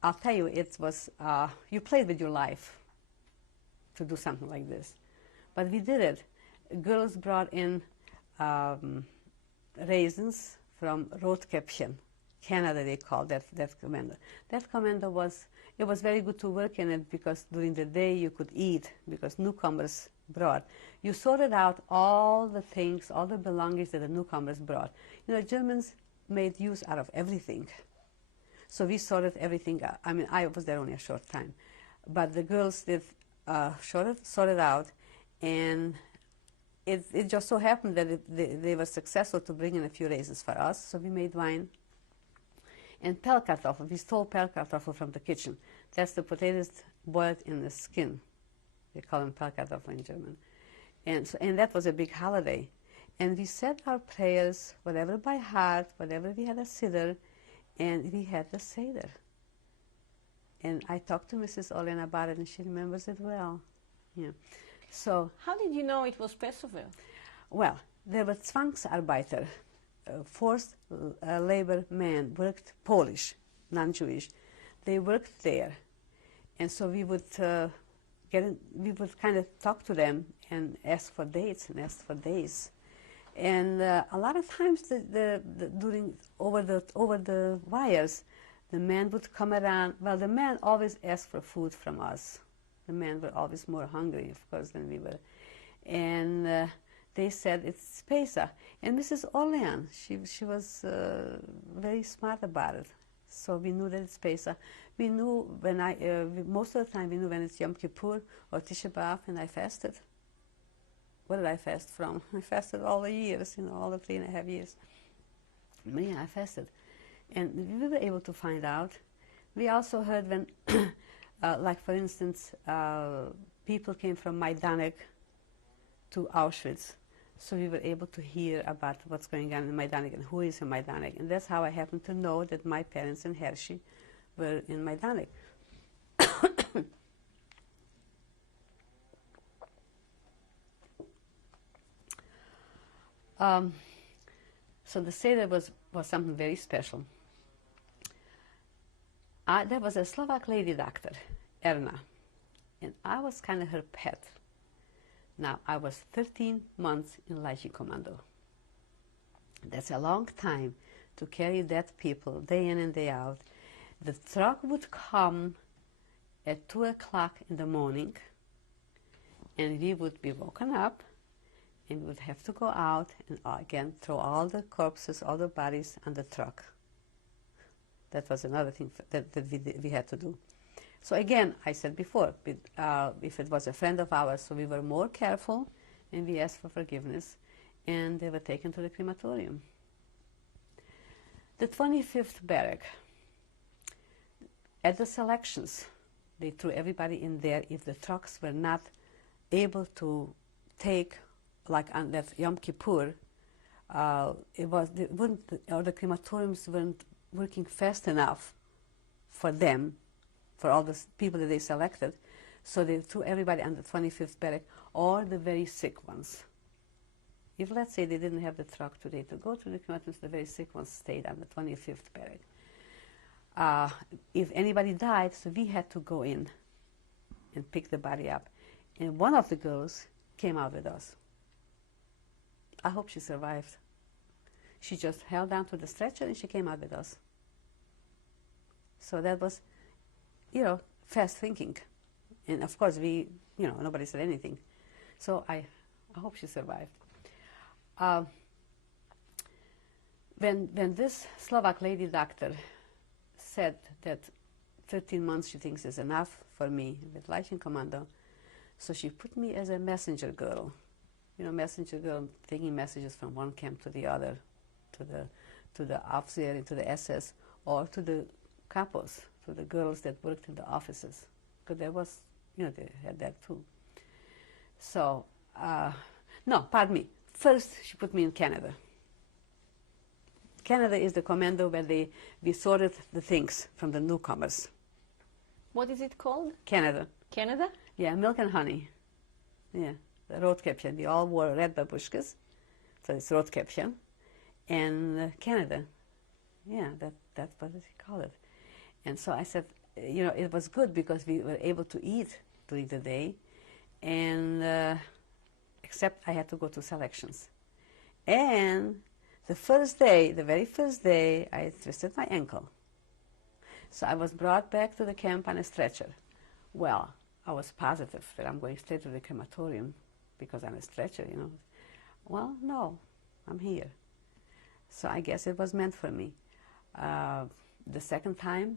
I'll tell you, it was, you played with your life to do something like this. But we did it. Girls brought in raisins from Roodkäppchen, Canada, they called that commando. That commando was very good to work in it, because during the day you could eat, because newcomers brought. You sorted out all the things, all the belongings that the newcomers brought. Germans made use out of everything. So we sorted everything out. I mean, I was there only a short time, but the girls did sorted out, and it just so happened that they were successful to bring in a few raisins for us, so we made wine. And Pellkartoffel, we stole Pellkartoffel from the kitchen. That's the potatoes boiled in the skin. They call them Pellkartoffel in German. And that was a big holiday. And we said our prayers, whatever by heart, whatever we had a siddur, and we had the Seder. And I talked to Mrs. Olen about it, and she remembers it well. Yeah. So, how did you know it was Passover? Well, there were Zwangsarbeiter, forced labor men, worked Polish, non-Jewish. They worked there. And so we would we would kind of talk to them and ask for dates and ask for days. And a lot of times over the wires, the men would come around. Well, the men always asked for food from us. The men were always more hungry, of course, than we were. And they said, it's Pesach. And Mrs. Orlean, she was very smart about it. So we knew that it's Pesach. We knew most of the time we knew when it's Yom Kippur or Tisha B'Av, and I fasted. What did I fast from? I fasted all the years, all the 3.5 years. But yeah, I fasted. And we were able to find out. We also heard when, like for instance, people came from Majdanek to Auschwitz. So we were able to hear about what's going on in Majdanek and who is in Majdanek. And that's how I happened to know that my parents in Hershey were in Majdanek. So the Seder was something very special. There was a Slovak lady doctor, Erna, and I was kind of her pet. Now, I was 13 months in Leichy Commando. That's a long time to carry dead people day in and day out. The truck would come at 2 o'clock in the morning, and we would be woken up, and we would have to go out and again throw all the corpses, all the bodies on the truck. That was another thing that we had to do. So again, I said before, if it was a friend of ours, so we were more careful, and we asked for forgiveness, and they were taken to the crematorium. The 25th barrack, at the selections, they threw everybody in there if the trucks were not able to take, like on that Yom Kippur, the crematoriums weren't working fast enough for them, for all the people that they selected, so they threw everybody on the 25th barrack, or the very sick ones. If, let's say, they didn't have the truck today to go to the crematoriums, the very sick ones stayed on the 25th barrack. If anybody died, so we had to go in and pick the body up. And one of the girls came out with us. I hope she survived. She just held down to the stretcher and she came out with us. So that was, fast thinking. And of course nobody said anything. So I hope she survived. When this Slovak lady doctor said that 13 months she thinks is enough for me with Leichy Commando, so she put me as a messenger girl. Messenger girl, taking messages from one camp to the other, to the Aufseher and to the SS, or to the capos, to the girls that worked in the offices. Because there was, they had that too. So, no, pardon me. First, she put me in Canada. Canada is the commando where we sorted the things from the newcomers. What is it called? Canada. Canada? Yeah, milk and honey. Yeah, the Roodkäppchen. We all wore red babushkas, so it's Roodkäppchen. And Canada. Yeah, that's what they call it. And so I said, it was good because we were able to eat during the day, and except I had to go to selections. And the very first day, I twisted my ankle. So I was brought back to the camp on a stretcher. Well, I was positive that I'm going straight to the crematorium because I'm a stretcher, Well, no, I'm here. So I guess it was meant for me. The second time,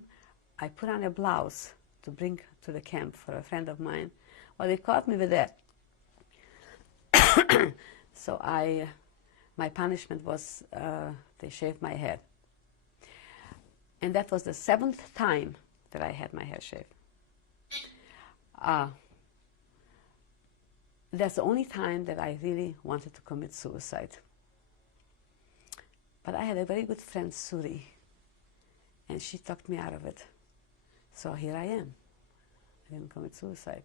I put on a blouse to bring to the camp for a friend of mine. Well, they caught me with that. So my punishment was they shaved my head. And that was the 7th time that I had my hair shaved. That's the only time that I really wanted to commit suicide. But I had a very good friend, Suri, and she talked me out of it. So here I am. I didn't commit suicide.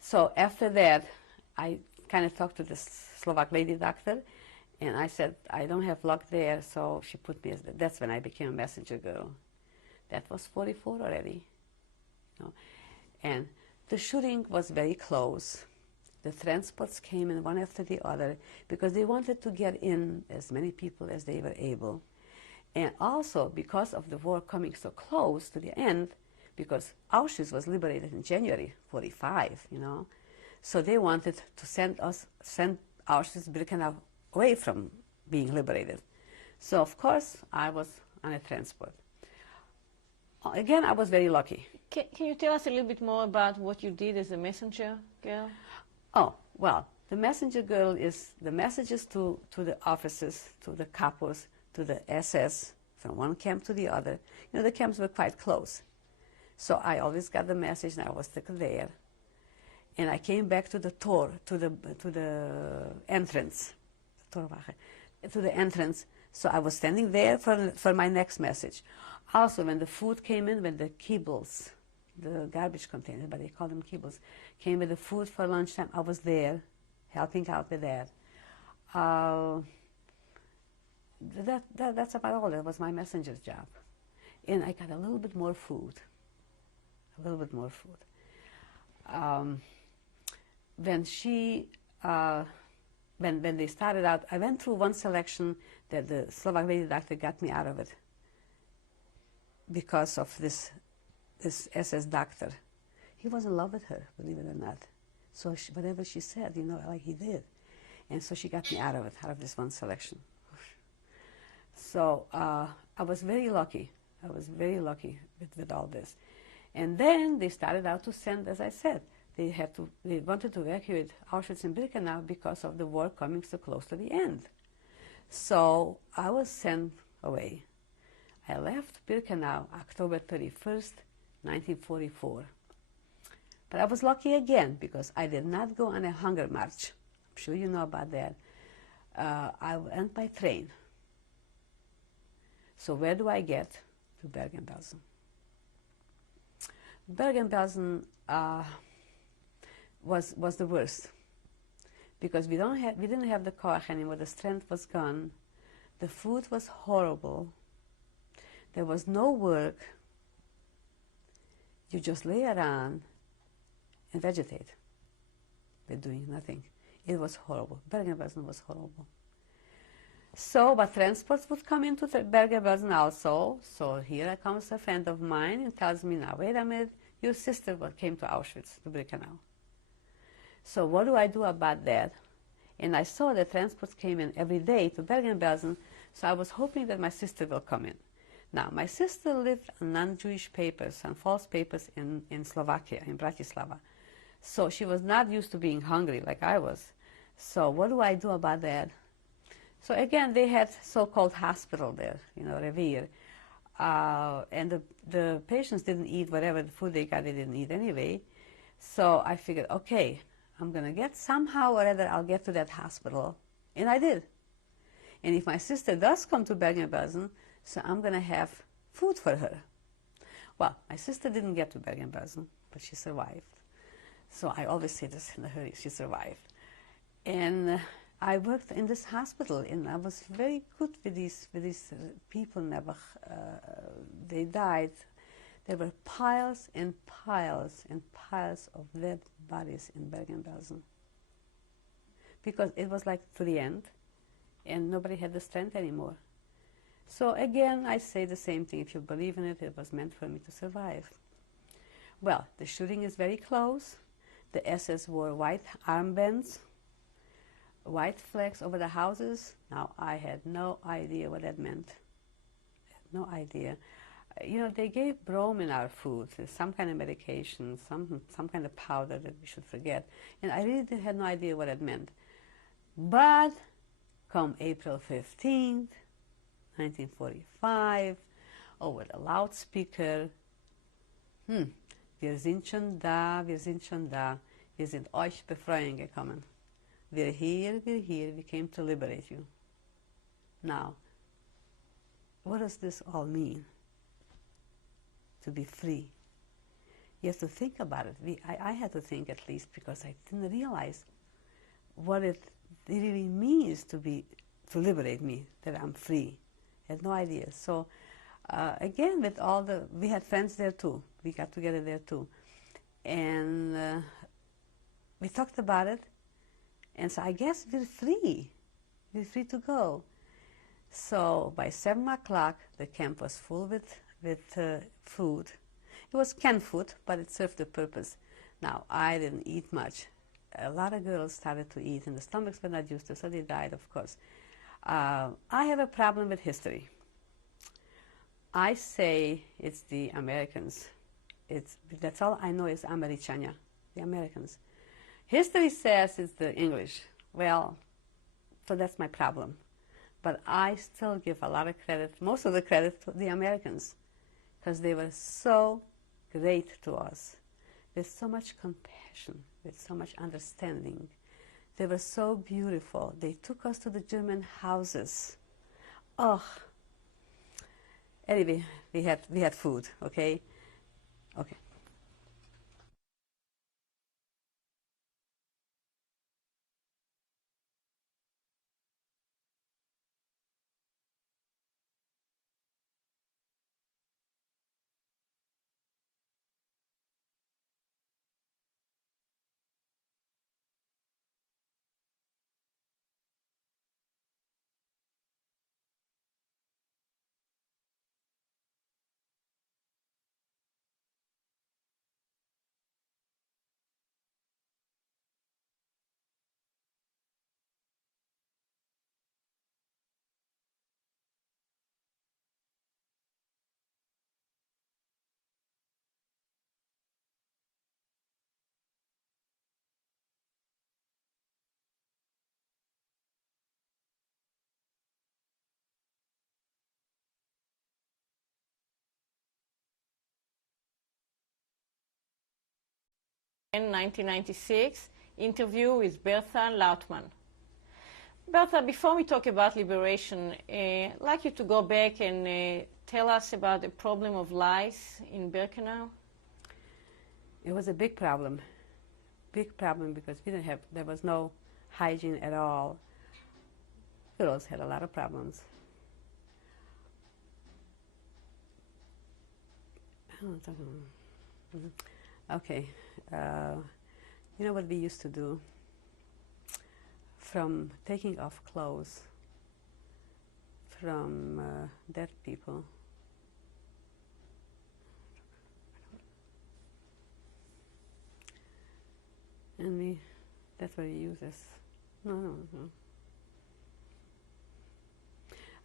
So after that, I kind of talked to this Slovak lady doctor, and I said, I don't have luck there, so she put me as, that's when I became a messenger girl. That was 44 already. You know. And the shooting was very close. The transports came in one after the other because they wanted to get in as many people as they were able. And also because of the war coming so close to the end, because Auschwitz was liberated in January 45, you know, so they wanted to send Auschwitz-Birkenau away from being liberated. So of course I was on a transport. Again, I was very lucky. Can you tell us a little bit more about what you did as a messenger girl? Oh, well, the messenger girl is the messages to the officers, to the capos, to the SS, from one camp to the other. You know, the camps were quite close. So I always got the message, and I was there. And I came back to the Tor, to the entrance, to the entrance. So I was standing there for my next message. Also, when the food came in, when the kibbles, the garbage containers, but they call them kibbles, came with the food for lunchtime, I was there, helping out with that. That's about all. That was my messenger's job. And I got a little bit more food. A little bit more food. When they started out, I went through one selection that the Slovak lady doctor got me out of it because of this SS doctor. He was in love with her, believe it or not. So whatever she said, you know, like he did. And so she got me out of it, out of this one selection. So I was very lucky. I was very lucky with all this. And then they started out to send, as I said, they wanted to evacuate Auschwitz and Birkenau because of the war coming so close to the end. So I was sent away. I left Birkenau October 31st, 1944. But I was lucky again because I did not go on a hunger march. I'm sure you know about that. I went by train. So where do I get? To Bergen-Belsen. Bergen-Belsen was the worst because we didn't have the car anymore. The strength was gone. The food was horrible. There was no work. You just lay around and vegetate. We're doing nothing. It was horrible. Bergen-Belsen was horrible. So, but transports would come into Bergen-Belsen also. So here comes a friend of mine and tells me, now, wait a minute, your sister came to Auschwitz, to Birkenau. So what do I do about that? And I saw that transports came in every day to Bergen-Belsen, so I was hoping that my sister will come in. Now, my sister lived on non-Jewish papers, on false papers in Slovakia, in Bratislava. So she was not used to being hungry like I was. So what do I do about that? So again, they had so-called hospital there, you know, Revere. And the patients didn't eat whatever the food they got, they didn't eat anyway. So I figured, okay, I'm going to get somehow or other, I'll get to that hospital. And I did. And if my sister does come to Bergen-Belsen, so I'm going to have food for her. Well, my sister didn't get to Bergen-Belsen, but she survived. So I always say this in a hurry, she survived. And I worked in this hospital, and I was very good with these people. Never, they died. There were piles and piles and piles of dead bodies in Bergen-Belsen because it was like to the end, and nobody had the strength anymore. So again, I say the same thing. If you believe in it, it was meant for me to survive. Well, the shooting is very close. The SS wore white armbands. white flags over the houses. Now, I had no idea what that meant. No idea. You know, they gave brome in our food, some kind of medication, some kind of powder that we should forget. And I really had no idea what it meant. But come April 15th, 1945, over the loudspeaker, wir sind schon da, wir sind euch befreien gekommen. We're here, we came to liberate you. Now, what does this all mean? To be free. You have to think about it. I had to think at least, because I didn't realize what it really means to liberate me, that I'm free. I had no idea. So again, with we had friends there too. We got together there too. And we talked about it. And so I guess we're free. We're free to go. So by 7 o'clock, the camp was full with food. It was canned food, but it served the purpose. Now, I didn't eat much. A lot of girls started to eat, and the stomachs were not used to, so they died, of course. I have a problem with history. I say it's the Americans. That's all I know is Američania, the Americans. History says it's the English. Well, so that's my problem. But I still give a lot of credit, most of the credit, to the Americans, because they were so great to us, with so much compassion, with so much understanding. They were so beautiful. They took us to the German houses. Oh, anyway, we had food. Okay. In 1996, interview with Bertha Lautman. Bertha, before we talk about liberation, I'd like you to go back and tell us about the problem of lice in Birkenau. It was a big problem because there was no hygiene at all. Girls had a lot of problems. Okay, you know what we used to do? From taking off clothes from dead people. And that's what we use as, no.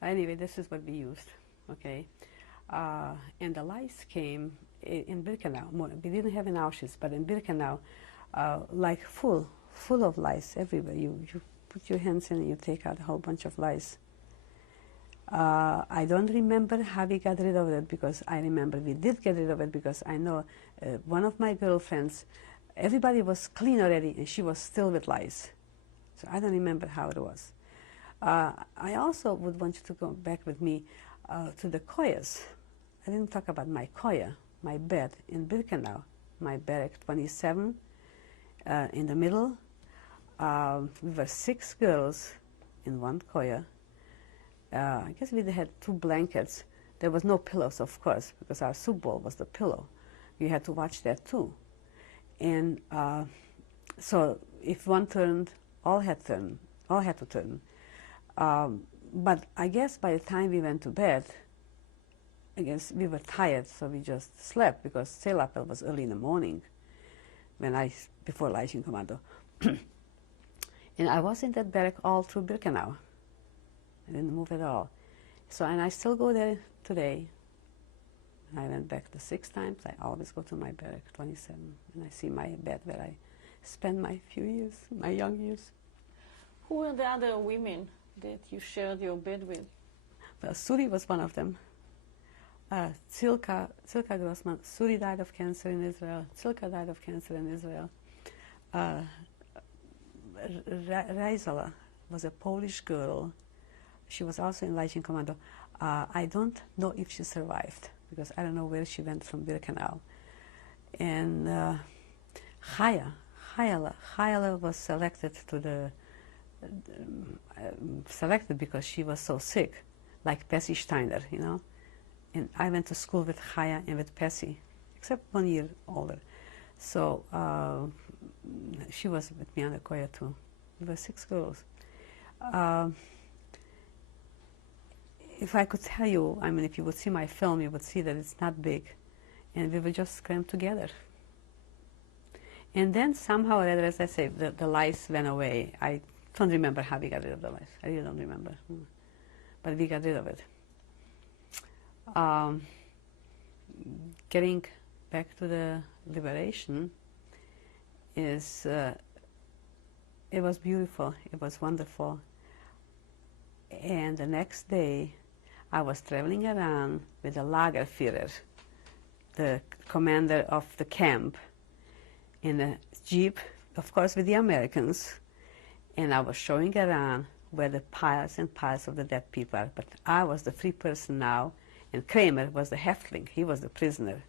Anyway, this is what we used, okay? And the lice came in Birkenau. We didn't have in Auschwitz, but in Birkenau, like full of lice everywhere. You put your hands in and you take out a whole bunch of lice. I don't remember how we got rid of it, because I remember we did get rid of it, because I know one of my girlfriends, everybody was clean already and she was still with lice. So I don't remember how it was. I also would want you to go back with me to the koyas. I didn't talk about my koya, my bed in Birkenau, my barrack 27 in the middle. We were 6 girls in one koya. I guess we had 2 blankets. There was no pillows, of course, because our soup bowl was the pillow. You had to watch that too. And so if one turned, all had to turn. But I guess by the time we went to bed, I guess we were tired, so we just slept, because Selappel was early in the morning before Leichenkommando. And I was in that barrack all through Birkenau. I didn't move at all. So, and I still go there today. I went back the 6 times. I always go to my barrack, 27, and I see my bed where I spent my few years, my young years. Who were the other women that you shared your bed with? Well, Suri was one of them. Zilka Grossman. Suri died of cancer in Israel. Zilka died of cancer in Israel. Reizala was a Polish girl. She was also in Legion Commando. I don't know if she survived, because I don't know where she went from Birkenau. And Chayala was selected to the selected because she was so sick, like Bessie Steiner, you know. And I went to school with Chaya and with Bessie, except 1 year older. So she was with me on the Koya too. We were 6 girls. If I could tell you, I mean, if you would see my film, you would see that it's not big. And we were just crammed together. And then somehow or other, as I say, the lice went away. I don't remember how we got rid of the lice. I really don't remember. But we got rid of it. Getting back to the liberation is, it was beautiful. It was wonderful. And the next day, I was traveling around with the Lagerführer, the commander of the camp, in a jeep, of course, with the Americans. And I was showing around where the piles and piles of the dead people are. But I was the free person now, and Kramer was the Häftling. He was the prisoner.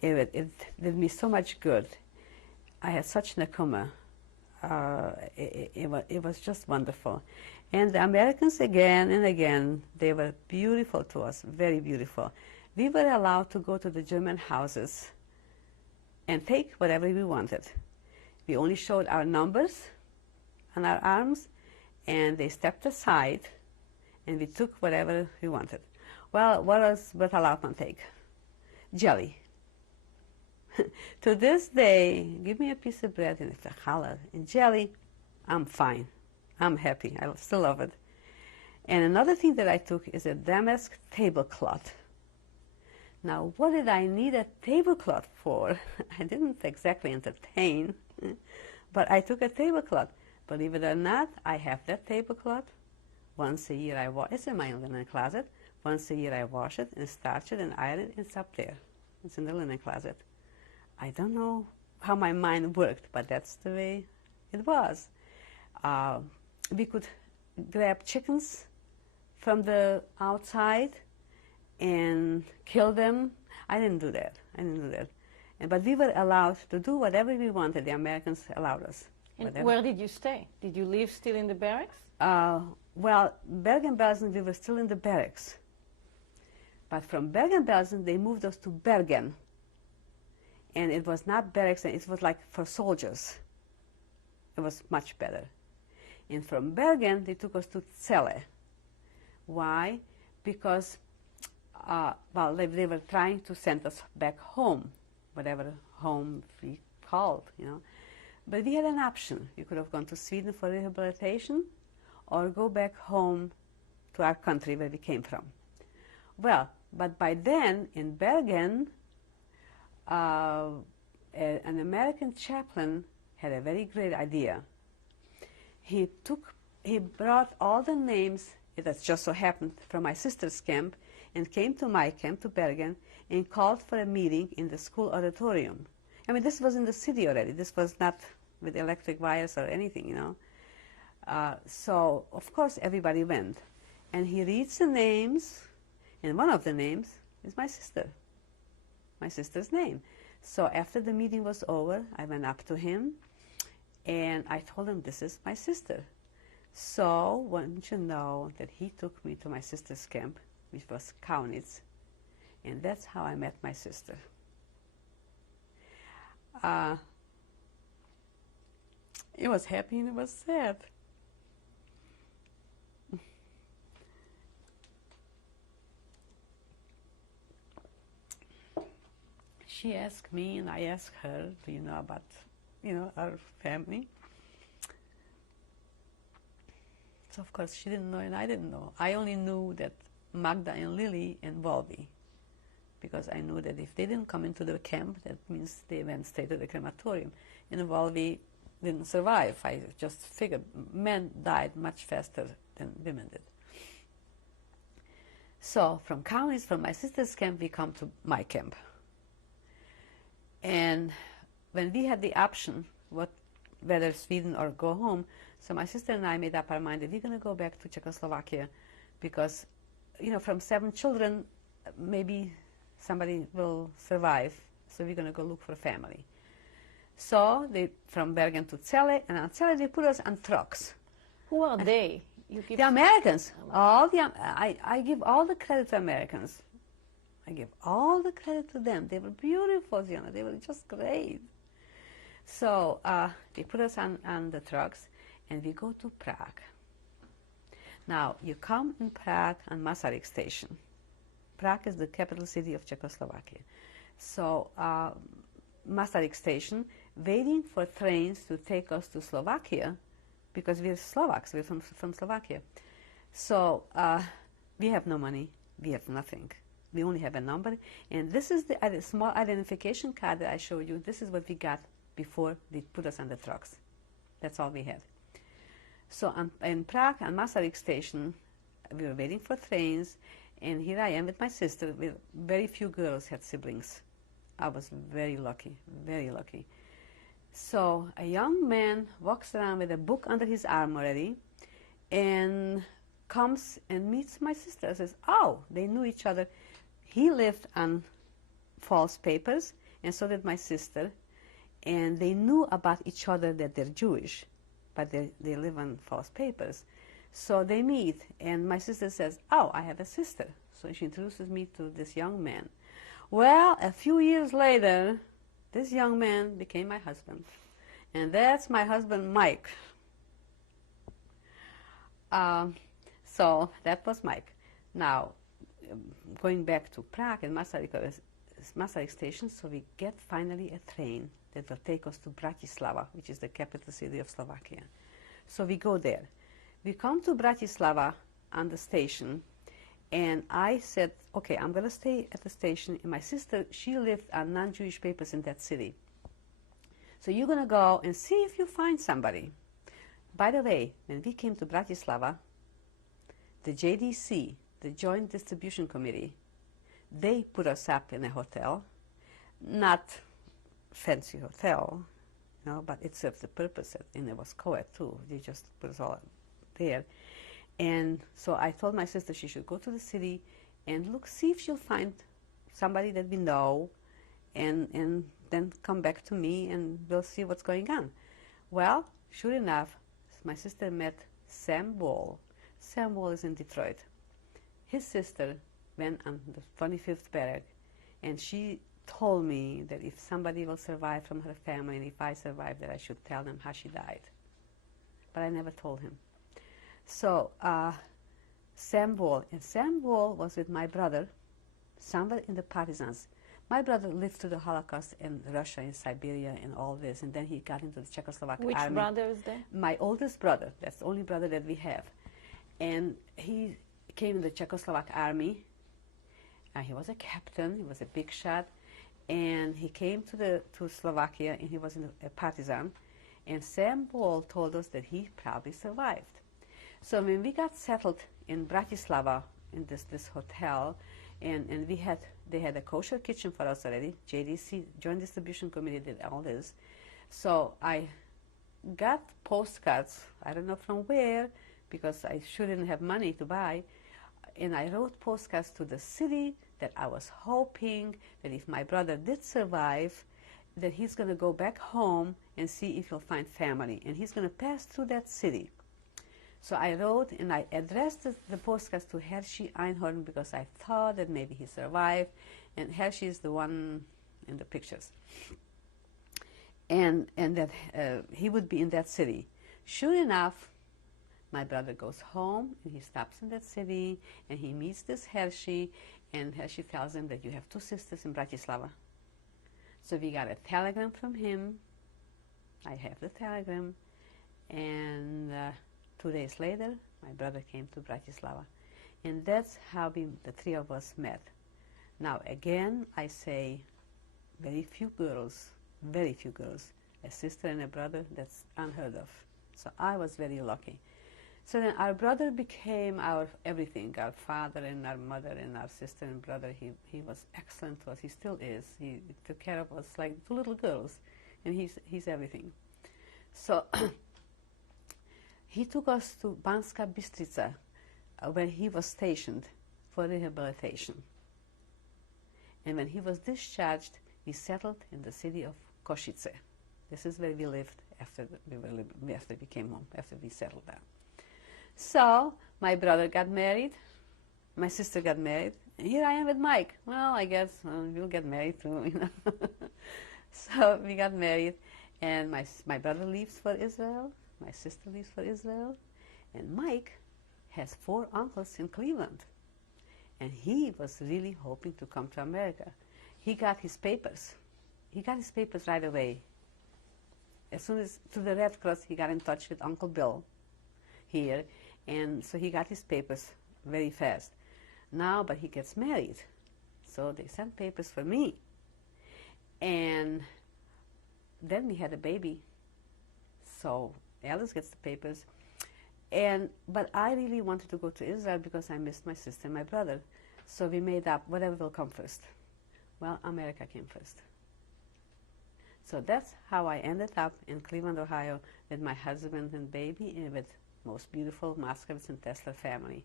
It did me so much good. I had such nekuma. It was just wonderful. And the Americans, again and again, they were beautiful to us, very beautiful. We were allowed to go to the German houses and take whatever we wanted. We only showed our numbers on our arms, and they stepped aside, and we took whatever we wanted. Well, what does Bertha Lautman take? Jelly. To this day, give me a piece of bread and a challah and jelly, I'm fine. I'm happy. I still love it. And another thing that I took is a damask tablecloth. Now, what did I need a tablecloth for? I didn't exactly entertain, but I took a tablecloth. Believe it or not, I have that tablecloth. Once a year I wash it. It's in my linen closet. Once a year I wash it and starch it and iron it. It's up there. It's in the linen closet. I don't know how my mind worked, but that's the way it was. We could grab chickens from the outside and kill them. I didn't do that. But we were allowed to do whatever we wanted. The Americans allowed us. And where did you stay? Did you live still in the barracks? Well, Bergen-Belsen, we were still in the barracks. But from Bergen-Belsen, they moved us to Bergen. And it was not barracks, it was like for soldiers. It was much better. And from Bergen, they took us to Celle. Why? Because, well, they were trying to send us back home, whatever home we called, you know. But we had an option. We could have gone to Sweden for rehabilitation or go back home to our country where we came from. Well, but by then, in Bergen, an American chaplain had a very great idea. He brought all the names, that just so happened, from my sister's camp, and came to my camp, to Bergen, and called for a meeting in the school auditorium. I mean, this was in the city already. This was not with electric wires or anything, you know. So, of course, everybody went. And he reads the names, and one of the names is my sister's name. So after the meeting was over, I went up to him, and I told him, this is my sister. So, wouldn't you know that he took me to my sister's camp, which was Kaunitz, and that's how I met my sister. It was happy and it was sad. She asked me and I asked her, do you know about, our family? So of course she didn't know and I didn't know. I only knew that Magda and Lily and Volvi, because I knew that if they didn't come into the camp, that means they went straight to the crematorium. And Volvi didn't survive. I just figured men died much faster than women did. So from Kaunis, from my sister's camp, we come to my camp. And when we had the option, whether Sweden or go home, so my sister and I made up our mind that we're going to go back to Czechoslovakia because, you know, from 7 children, maybe somebody will survive, so we're going to go look for a family. So they, from Bergen to Celle, and on Celle they put us on trucks. Who are they? You give The Americans. I give all the credit to Americans. I give all the credit to them. They were beautiful, you know, they were just great. So they put us on the trucks, and we go to Prague. Now, you come in Prague on Masaryk station. Prague is the capital city of Czechoslovakia. So Masaryk station, waiting for trains to take us to Slovakia, because we're Slovaks, we're from Slovakia. So we have no money, we have nothing. We only have a number, and this is the small identification card that I showed you. This is what we got before they put us on the trucks. That's all we had. So in Prague, on Masaryk station, we were waiting for trains, and here I am with my sister. Very few girls had siblings. I was very lucky, very lucky. So a young man walks around with a book under his arm already, and comes and meets my sister and says, oh, they knew each other. He lived on false papers, and so did my sister, and they knew about each other that they're Jewish, but they live on false papers. So they meet, and my sister says, oh, I have a sister. So she introduces me to this young man. Well, a few years later, this young man became my husband. And that's my husband, Mike. So that was Mike. Now, going back to Prague and Masaryk station, so we get finally a train that will take us to Bratislava, which is the capital city of Slovakia. So we go there. We come to Bratislava on the station, and I said, okay, I'm going to stay at the station. And my sister, she lived on non-Jewish papers in that city. So you're going to go and see if you find somebody. By the way, when we came to Bratislava, the JDC, the Joint Distribution Committee, they put us up in a hotel, not fancy hotel, you know, but it served the purpose, and it was co-ed too. They just put us all there. And so I told my sister she should go to the city and look, see if she'll find somebody that we know, and then come back to me and we'll see what's going on. Well, sure enough, my sister met Sam Wall. Sam Wall is in Detroit. His sister went on the 25th barrack, and she told me that if somebody will survive from her family, and if I survive, that I should tell them how she died. But I never told him. So Sam Wall, and Sam Wall was with my brother, somewhere in the partisans. My brother lived through the Holocaust in Russia, in Siberia, and all this, and then he got into the Czechoslovak army. Which brother is that? My oldest brother. That's the only brother that we have. And he came in the Czechoslovak army. He was a captain. He was a big shot. And he came to Slovakia, and he was a partisan. And Sam Wall told us that he probably survived. So when we got settled in Bratislava, in this hotel, and they had a kosher kitchen for us already. JDC, Joint Distribution Committee, did all this. So I got postcards, I don't know from where, because I sure didn't have money to buy, and I wrote postcards to the city that I was hoping that if my brother did survive, that he's going to go back home and see if he'll find family, and he's going to pass through that city. So I wrote and I addressed the postcards to Hershey Einhorn because I thought that maybe he survived, and Hershey is the one in the pictures, and that he would be in that city. Sure enough, my brother goes home and he stops in that city and he meets this Hershey, and Hershey tells him that you have 2 sisters in Bratislava. So we got a telegram from him. I have the telegram, and 2 days later, My brother came to Bratislava. And that's how the three of us met. Now, again, I say very few girls, a sister and a brother, that's unheard of. So I was very lucky. So then our brother became our everything, our father and our mother and our sister and brother. He was excellent to us. He still is. He took care of us like two little girls, and he's everything. So he took us to Banska Bystrica, where he was stationed for rehabilitation. And when he was discharged, we settled in the city of Košice. This is where we lived after we came home, after we settled down. So my brother got married, my sister got married, and here I am with Mike. Well, I guess we'll get married too, you know. So we got married, and my brother leaves for Israel, my sister leaves for Israel, and Mike has 4 uncles in Cleveland. And he was really hoping to come to America. He got his papers. He got his papers right away. As soon as, through the Red Cross, he got in touch with Uncle Bill here, and so he got his papers very fast. Now, but he gets married, so they sent papers for me. And then we had a baby, so Alice gets the papers. But I really wanted to go to Israel because I missed my sister and my brother. So we made up whatever will come first. Well, America came first. So that's how I ended up in Cleveland, Ohio, with my husband and baby, and with most beautiful Moskowitz and Tesla family.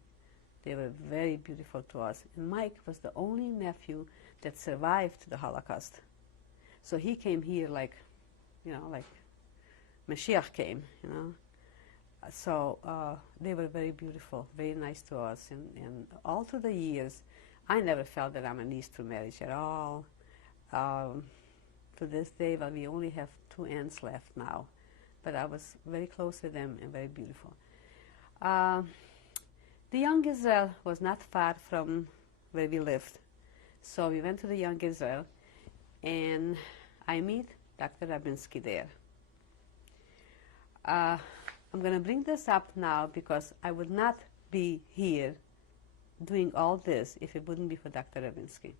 They were very beautiful to us. And Mike was the only nephew that survived the Holocaust. So he came here like, you know, like Mashiach came, you know. So they were very beautiful, very nice to us. And all through the years, I never felt that I'm a niece to marriage at all. To this day, well, we only have 2 aunts left now. But I was very close with them and very beautiful. The Young Israel was not far from where we lived. So we went to the Young Israel, and I meet Dr. Rabinsky there. I'm going to bring this up now because I would not be here doing all this if it wouldn't be for Dr. Rabinsky.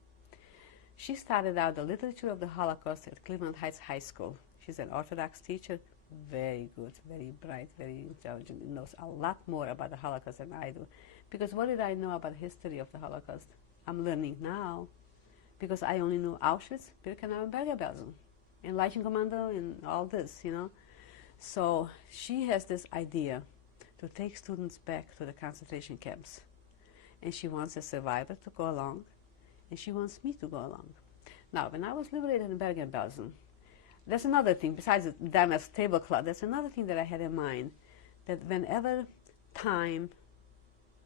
She started out the literature of the Holocaust at Cleveland Heights High School. She's an Orthodox teacher, very good, very bright, very intelligent, and knows a lot more about the Holocaust than I do. Because what did I know about the history of the Holocaust? I'm learning now because I only knew Auschwitz, Birkenau, and Bergen-Belsen, and Leichenkommando, and all this, you know. So she has this idea to take students back to the concentration camps. And she wants a survivor to go along, and she wants me to go along. Now, when I was liberated in Bergen-Belsen, there's another thing, besides the Dana's tablecloth, there's another thing that I had in mind, that whenever time,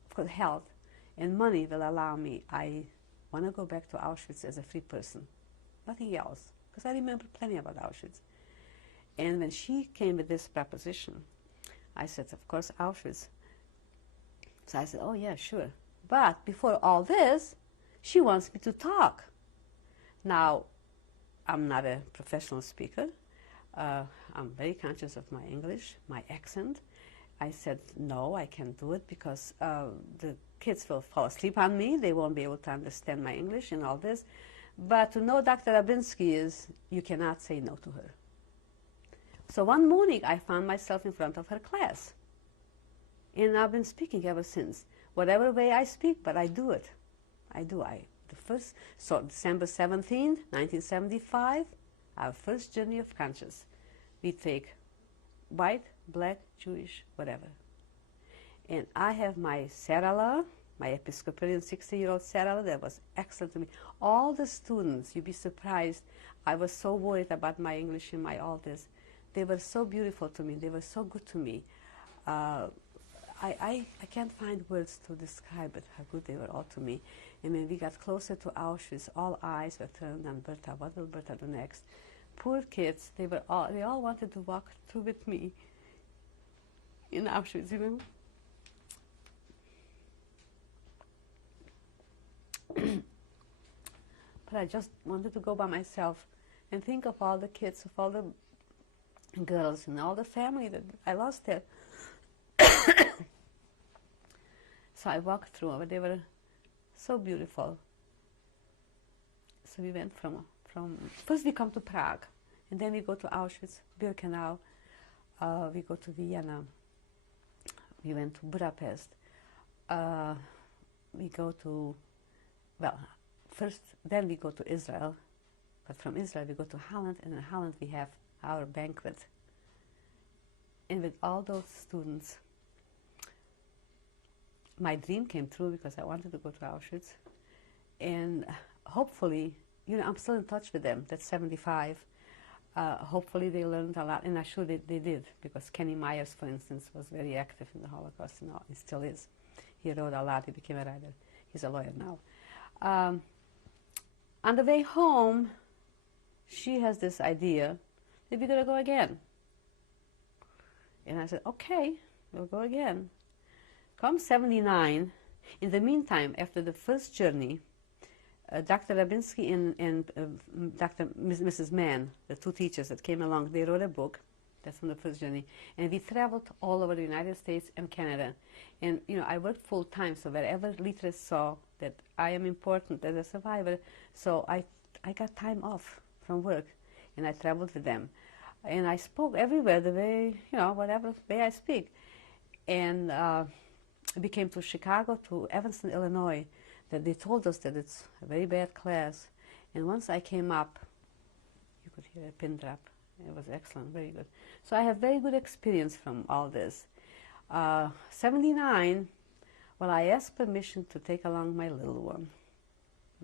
of course, health, and money will allow me, I want to go back to Auschwitz as a free person. Nothing else, because I remember plenty about Auschwitz. And when she came with this proposition, I said, of course, Auschwitz. So I said, oh, yeah, sure. But before all this, she wants me to talk. Now, I'm not a professional speaker. I'm very conscious of my English, my accent. I said, no, I can't do it because the kids will fall asleep on me. They won't be able to understand my English and all this. But to know Dr. Rabinsky is, you cannot say no to her. So one morning, I found myself in front of her class. And I've been speaking ever since. Whatever way I speak, but I do it. So December 17, 1975, our first journey of conscience. We take white, black, Jewish, whatever. And I have my Sarala, my Episcopalian 60-year-old Sarala, that was excellent to me. All the students, you'd be surprised, I was so worried about my English and my all this. They were so beautiful to me. They were so good to me. I can't find words to describe it, how good they were all to me. And when we got closer to Auschwitz, all eyes were turned on Bertha. What will Bertha do next? Poor kids, they all wanted to walk through with me in Auschwitz, you know? But I just wanted to go by myself and think of all the kids, of all the girls and all the family that I lost there. So I walked through, but they were so beautiful. So we went from first we come to Prague, and then we go to Auschwitz-Birkenau, we go to Vienna, we went to Budapest, we go to, well, first, then we go to Israel, but from Israel we go to Holland, and in Holland we have our banquet. And with all those students, my dream came true because I wanted to go to Auschwitz. And hopefully, you know, I'm still in touch with them. That's 75. Hopefully they learned a lot, and I'm sure they did, because Kenny Myers, for instance, was very active in the Holocaust, and he still is. He wrote a lot, he became a writer. He's a lawyer now. On the way home, she has this idea that we're going to go again. And I said, okay, we'll go again. Come 79, in the meantime, after the first journey, Dr. Rabinsky and Mrs. Mann, the two teachers that came along, they wrote a book. That's from the first journey. And we traveled all over the United States and Canada. And, you know, I worked full time, so wherever leaders saw that I am important as a survivor, so I got time off from work, and I traveled with them. And I spoke everywhere the way, you know, whatever way I speak. And we came to Chicago, to Evanston, Illinois, that they told us that it's a very bad class. And once I came up, you could hear a pin drop. It was excellent, very good. So I have very good experience from all this. 79, well, I asked permission to take along my little one.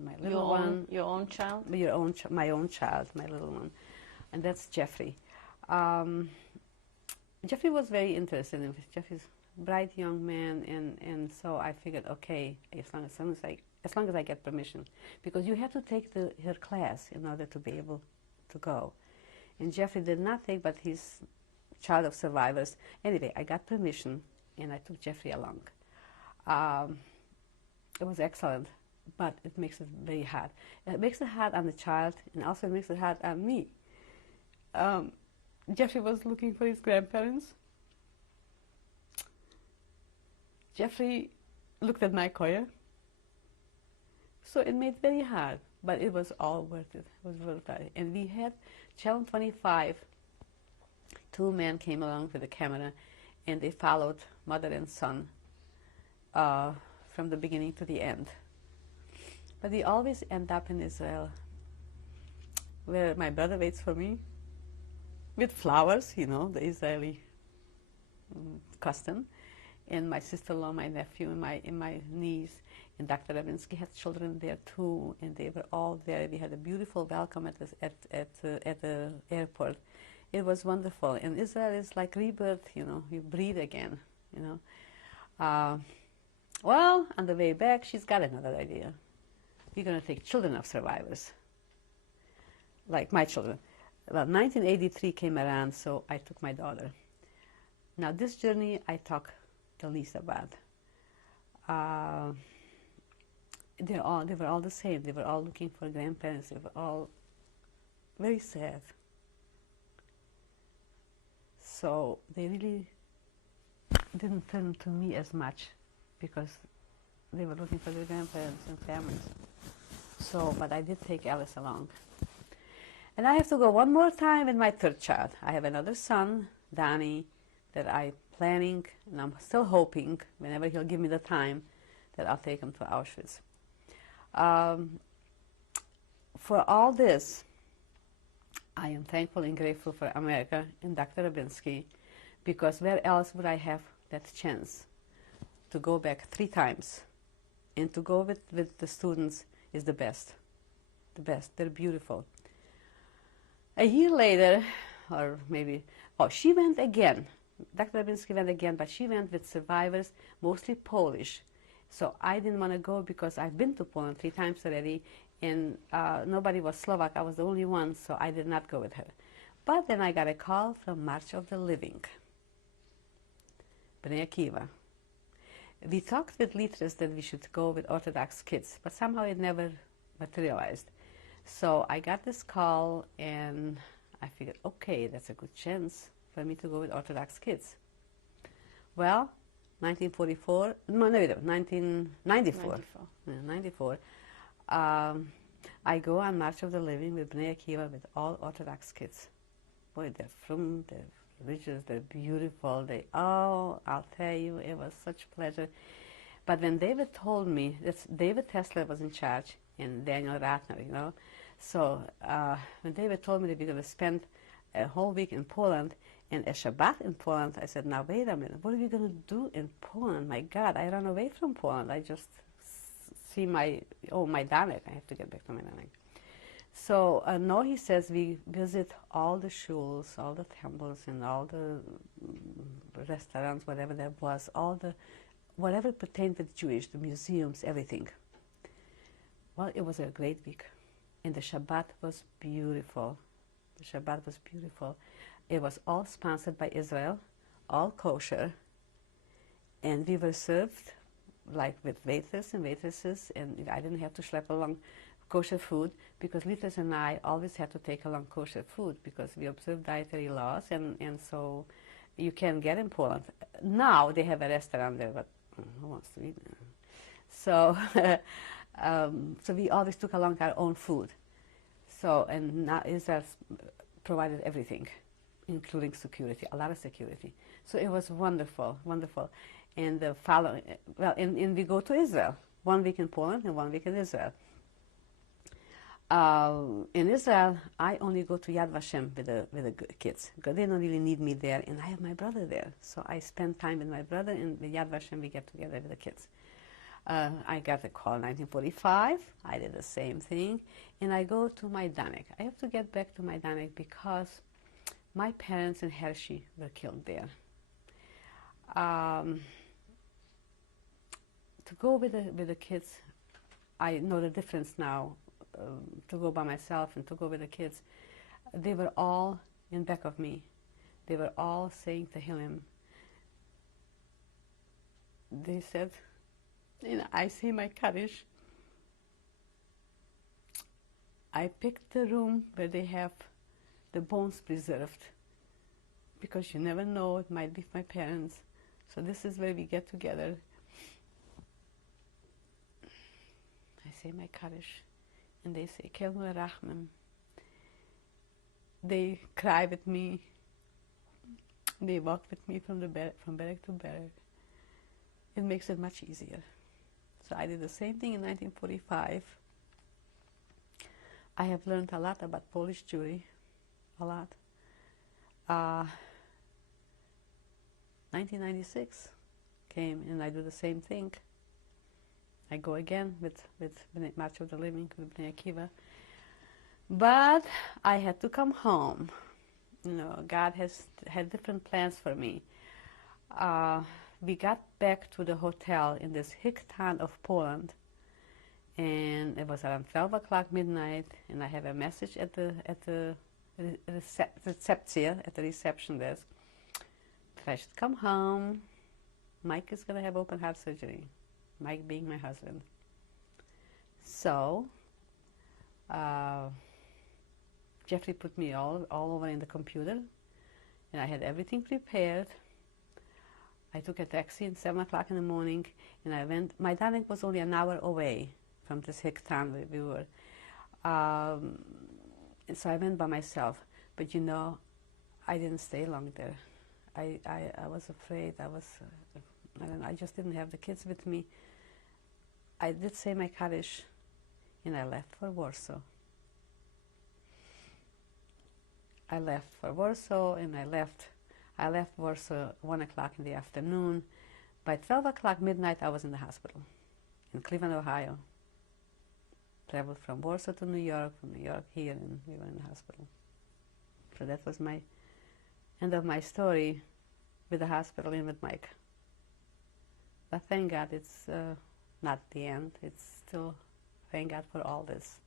My little one. Your own child? My own child, my little one. And that's Jeffrey. Jeffrey was very interested in it. Jeffrey's a bright young man, and so I figured, okay, as long as I get permission, because you have to take her class in order to be able to go. And Jeffrey did not take, but he's child of survivors. Anyway, I got permission, and I took Jeffrey along. It was excellent, but it makes it very hard. It makes it hard on the child, and also it makes it hard on me. Jeffrey was looking for his grandparents. Jeffrey looked at my choir. So it made it very hard, but it was all worth it. It was worth it. And we had Channel 25. Two men came along with a camera, and they followed mother and son from the beginning to the end. But we always end up in Israel, where my brother waits for me, with flowers, you know, the Israeli custom, and my sister-in-law, my nephew, and my niece, and Dr. Rabinsky had children there too, and they were all there. We had a beautiful welcome at the airport. It was wonderful, and Israel is like rebirth, you know, you breathe again, you know. Well, on the way back, she's got another idea. We're going to take children of survivors, like my children. Well, 1983 came around, so I took my daughter. Now, this journey I talk the least about. They were all the same. They were all looking for grandparents. They were all very sad. So they really didn't turn to me as much, because they were looking for their grandparents and families. So, but I did take Alice along. And I have to go one more time with my third child. I have another son, Donnie, that I'm planning, and I'm still hoping, whenever he'll give me the time, that I'll take him to Auschwitz. For all this, I am thankful and grateful for America and Dr. Rabinsky, because where else would I have that chance to go back 3 times? And to go with the students is the best. The best. They're beautiful. A year later, or maybe, she went again. Dr. Rabinsky went again, but she went with survivors, mostly Polish. So I didn't want to go because I've been to Poland 3 times already, and nobody was Slovak. I was the only one, so I did not go with her. But then I got a call from March of the Living, Bnei Akiva. We talked with leaders that we should go with Orthodox kids, but somehow it never materialized. So I got this call, and I figured, okay, that's a good chance for me to go with Orthodox kids. Well, 1944, no, 1994. 94. Yeah, 94. I go on March of the Living with Bnei Akiva with all Orthodox kids. Boy, they're from, they're religious, they're beautiful. I'll tell you, it was such pleasure. But when David told me, David Tesler was in charge and Daniel Ratner, you know. So when David told me that we're going to spend a whole week in Poland and a Shabbat in Poland, I said, now wait a minute, what are we going to do in Poland? My God, I ran away from Poland. I just see my Danek. I have to get back to my Danek. So no, he says we visit all the shuls, all the temples, and all the restaurants, whatever there was, whatever pertained with Jewish, the museums, everything. Well, it was a great week, and the Shabbat was beautiful. The Shabbat was beautiful. It was all sponsored by Israel, all kosher, and we were served like with waiters and waitresses, and I didn't have to schlep along kosher food because Litas and I always had to take along kosher food because we observe dietary laws, and so you can get in Poland. Now they have a restaurant there, but who wants to eat? So, so we always took along our own food. So, and now Israel provided everything, including security, a lot of security. So it was wonderful, wonderful. And the following, well, and we go to Israel, 1 week in Poland and 1 week in Israel. In Israel, I only go to Yad Vashem with the kids because they don't really need me there, and I have my brother there. So I spend time with my brother, and with Yad Vashem we get together with the kids. I got a call in 1945. I did the same thing, and I go to my Danek. I have to get back to my Danek because my parents in Hershey were killed there. To go with the kids, I know the difference now. To go by myself and to go with the kids, they were all in back of me. They were all saying Tehillim. They said, you know, I say my Kaddish. I picked the room where they have the bones preserved because you never know, it might be my parents. So this is where we get together. I say my Kaddish. And they say, Kelmu Rachman. They cry with me. They walk with me from barrack to barrack. It makes it much easier. So I did the same thing in 1945. I have learned a lot about Polish Jewry, a lot. 1996 came and I do the same thing. I go again with March of the Living, with Bnei Akiva. But I had to come home. You know, God has had different plans for me. We got back to the hotel in this hick town of Poland, and it was around 12 o'clock midnight, and I have a message at the reception desk that I should come home. Mike is going to have open heart surgery. Mike being my husband. So, Jeffrey put me all over in the computer, and I had everything prepared. I took a taxi at 7 o'clock in the morning, and I went. My Danek was only an hour away from this hick town where we were. And so I went by myself. But you know, I didn't stay long there. I was afraid. I just didn't have the kids with me. I did say my Kaddish, and I left for Warsaw. I left for Warsaw, and I left Warsaw 1 o'clock in the afternoon. By 12 o'clock midnight, I was in the hospital in Cleveland, Ohio. Traveled from Warsaw to New York, from New York here, and we were in the hospital. So that was my end of my story with the hospital and with Mike. But thank God it's not the end. It's still, thank God for all this.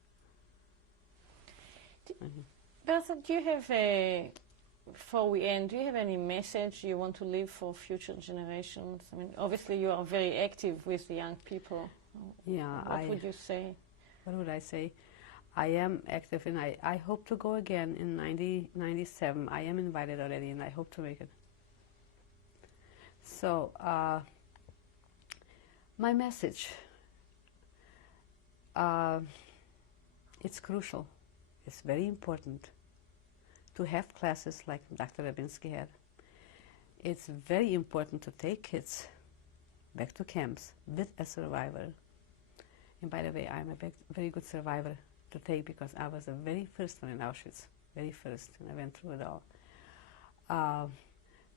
Bertha, do you have before we end, do you have any message you want to leave for future generations? I mean, obviously you are very active with the young people. Yeah, what would you say? What would I say? I am active, and I hope to go again in 97. I am invited already, and I hope to make it. So My message, it's crucial. It's very important to have classes like Dr. Rabinski had. It's very important to take kids back to camps with a survivor. And by the way, I'm a very good survivor to take because I was the very first one in Auschwitz, very first, and I went through it all.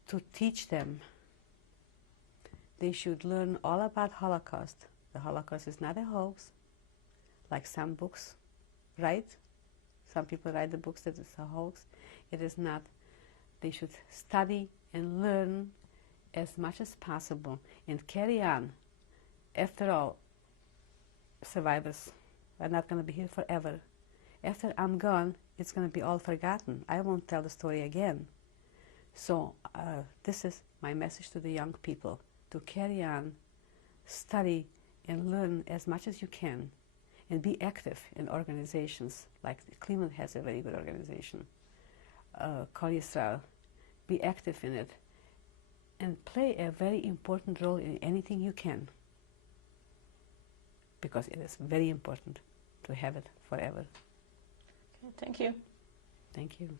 To teach them, they should learn all about Holocaust. The Holocaust is not a hoax, like some books write. Some people write the books that it's a hoax. It is not. They should study and learn as much as possible and carry on. After all, survivors are not going to be here forever. After I'm gone, it's going to be all forgotten. I won't tell the story again. So this is my message to the young people, to carry on, study, and learn as much as you can, and be active in organizations. Like Cleveland has a very good organization, Kol Yisrael. Be active in it, and play a very important role in anything you can, because it is very important to have it forever. Okay, thank you. Thank you.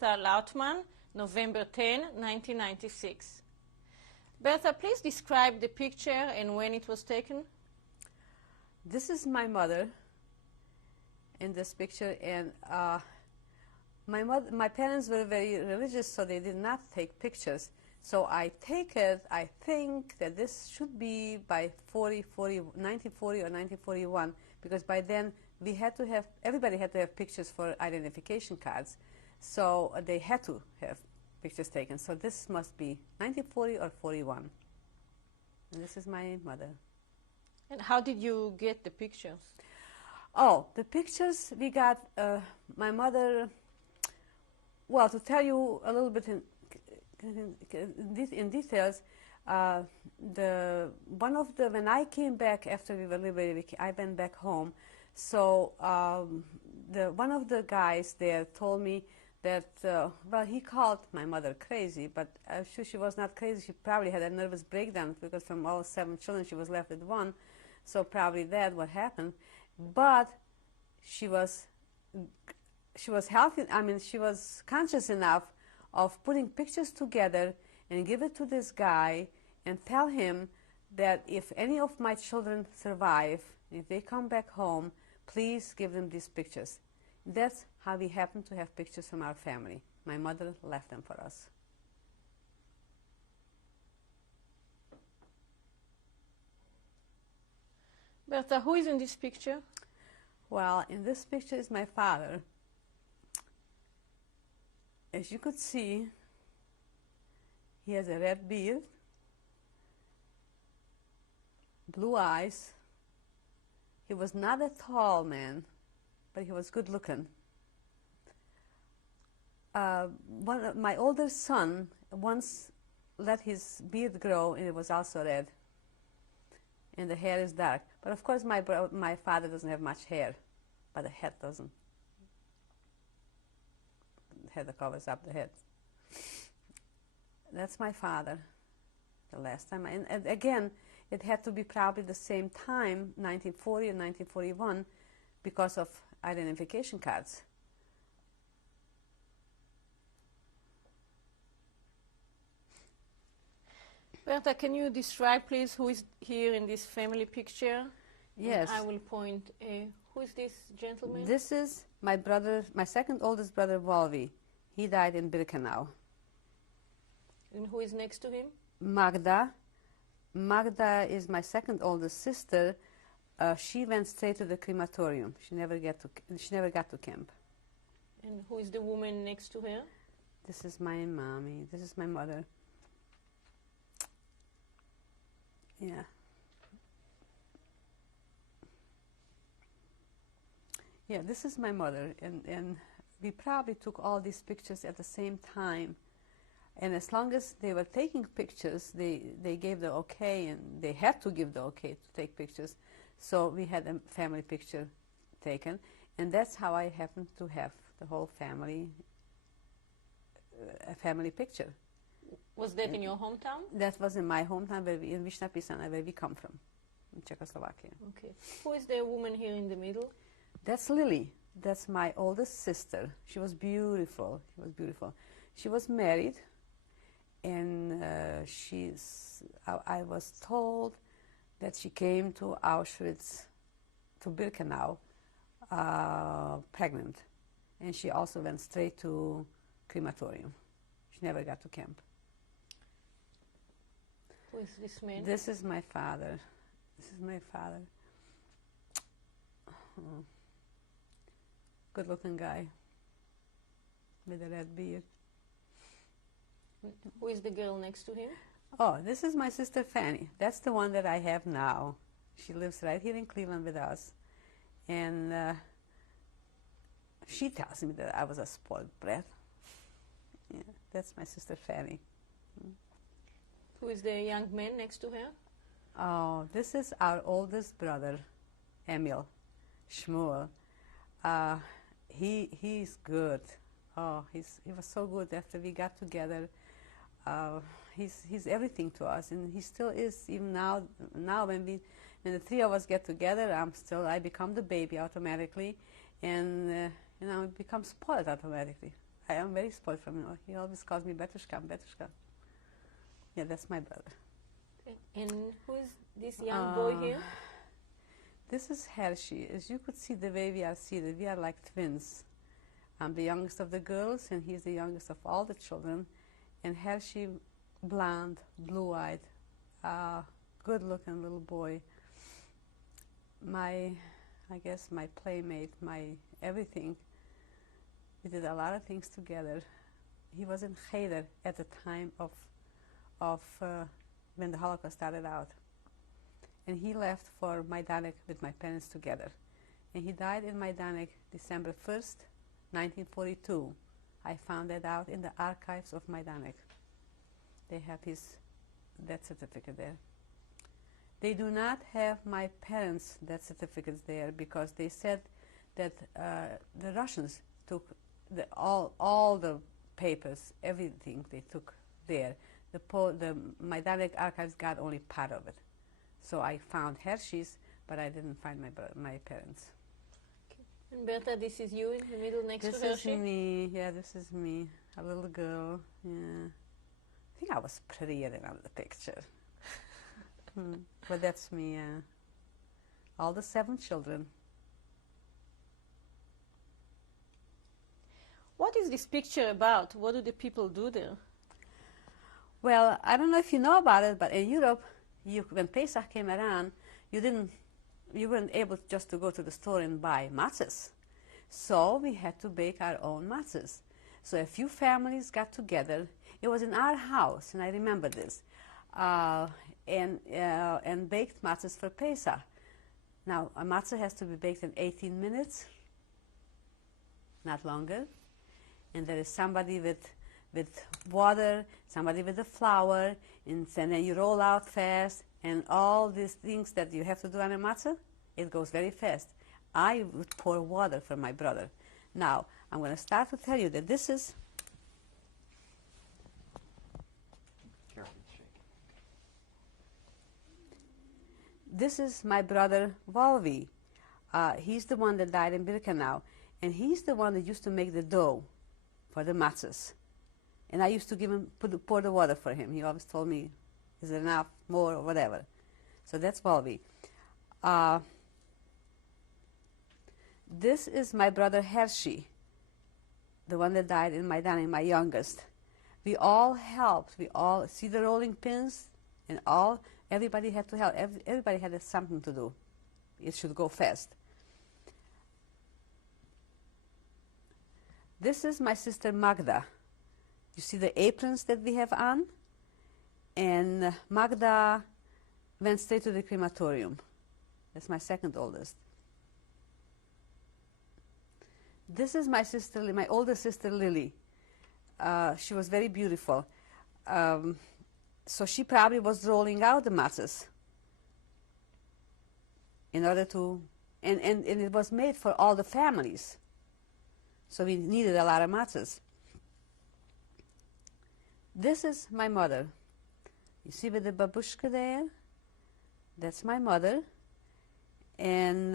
Bertha Lautman, November 10, 1996. Bertha, please describe the picture and when it was taken. This is my mother in this picture, and my parents were very religious, so they did not take pictures. So I think that this should be by 1940 or 1941, because by then everybody had to have pictures for identification cards. So they had to have pictures taken. So this must be 1940 or 41. And this is my mother. And how did you get the pictures? Oh, the pictures we got, my mother, well, to tell you a little bit in details, when I came back after we were liberated, I went back home. So one of the guys there told me that, well, he called my mother crazy, but I'm sure she was not crazy. She probably had a nervous breakdown, because from all 7 children, she was left with 1. So probably that what happened. But she was healthy. I mean, she was conscious enough of putting pictures together and give it to this guy and tell him that if any of my children survive, if they come back home, please give them these pictures. That's how we happen to have pictures from our family. My mother left them for us. Bertha, who is in this picture? Well, in this picture is my father. As you could see, he has a red beard, blue eyes. He was not a tall man, but he was good looking. My older son once let his beard grow, and it was also red, and the hair is dark. But of course my father doesn't have much hair, but the head doesn't. The head covers up the head. That's my father, the last time. And again, it had to be probably the same time, 1940 and 1941, because of identification cards. Bertha, can you describe, please, who is here in this family picture? Yes. And I will point. Who is this gentleman? This is my brother, my second oldest brother, Volvi. He died in Birkenau. And who is next to him? Magda. Magda is my second oldest sister. She went straight to the crematorium. She never got to camp. And who is the woman next to her? This is my mommy. This is my mother. Yeah. Yeah, this is my mother, and we probably took all these pictures at the same time. And as long as they were taking pictures, they gave the okay, and they had to give the okay to take pictures. So we had a family picture taken, and that's how I happened to have the whole family, a family picture. Was that in your hometown? That was in my hometown, in Vyšná Pisana, where we come from, in Czechoslovakia. Okay. Who is the woman here in the middle? That's Lily. That's my oldest sister. She was beautiful. She was beautiful. She was married, and I was told that she came to Auschwitz, to Birkenau, pregnant. And she also went straight to crematorium. She never got to camp. Who is this man? This is my father. This is my father. Oh. Good-looking guy with a red beard. Who is the girl next to him? Oh, this is my sister Fanny. That's the one that I have now. She lives right here in Cleveland with us. And she tells me that I was a spoiled brat. Yeah, that's my sister Fanny. Who is the young man next to her? Oh, this is our oldest brother, Emil Shmuel. He's good. Oh, he was so good after we got together. He's everything to us, and he still is. Even now when the three of us get together, I become the baby automatically, and I become spoiled automatically. I am very spoiled from him. He always calls me Betushka, Betushka. Yeah, that's my brother. And who is this young boy here? This is Hershey. As you could see the way we are seated, we are like twins. I'm the youngest of the girls, and he's the youngest of all the children. And Hershey, blonde, blue-eyed, good-looking little boy. I guess my playmate, my everything. We did a lot of things together. He was in Cheder at the time of when the Holocaust started out. And he left for Majdanek with my parents together. And he died in Majdanek December 1st, 1942. I found that out in the archives of Majdanek. They have his death certificate there. They do not have my parents' death certificates there because they said that the Russians took all the papers, everything they took there. The Majdanek archives got only part of it. So I found Hershey's, but I didn't find my parents. Okay. And Bertha, this is you in the middle next to Hershey? This is me. Yeah, this is me, a little girl. Yeah, I think I was prettier than on the picture. But that's me. All the 7 children. What is this picture about? What do the people do there? Well, I don't know if you know about it, but in Europe, when Pesach came around, you weren't able just to go to the store and buy matzahs. So we had to bake our own matzahs. So a few families got together. It was in our house, and I remember this, and baked matzahs for Pesach. Now, a matzah has to be baked in 18 minutes, not longer. And there is somebody with water, somebody with the flour, and then you roll out fast, and all these things that you have to do on a matzah, it goes very fast. I would pour water for my brother. Now, I'm going to start to tell you that this is... This is my brother, Volvi. He's the one that died in Birkenau, and he's the one that used to make the dough for the matzahs. And I used to give him, pour the water for him. He always told me, Is it enough, more, or whatever? So that's Volvi. This is my brother Hershey, the one that died in Maidan, my youngest. We all helped. We all see the rolling pins, and everybody had to help. Everybody had something to do. It should go fast. This is my sister Magda. You see the aprons that we have on? And Magda went straight to the crematorium. That's my second oldest. This is my sister, my older sister Lily. She was very beautiful. So she probably was rolling out the matzahs in order to, and it was made for all the families. So we needed a lot of matzahs. This is my mother. You see with the babushka there? That's my mother. And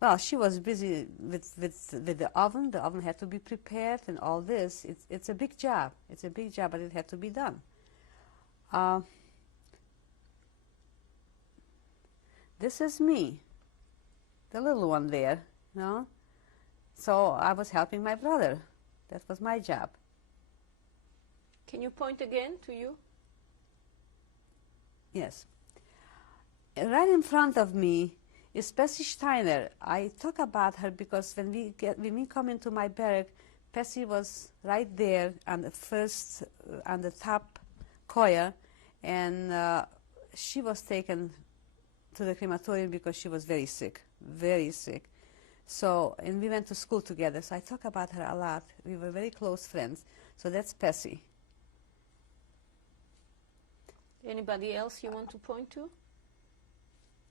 well, she was busy with the oven. The oven had to be prepared and all this. It's a big job. It's a big job, but it had to be done. This is me, the little one there, you know. So I was helping my brother. That was my job. Can you point again to you? Yes. Right in front of me is Bessie Steiner. I talk about her because when we come into my barrack, Bessie was right there on the first, on the top koya, and she was taken to the crematorium because she was very sick, very sick. So, and we went to school together, so I talk about her a lot. We were very close friends. So that's Bessie. Anybody else you want to point to?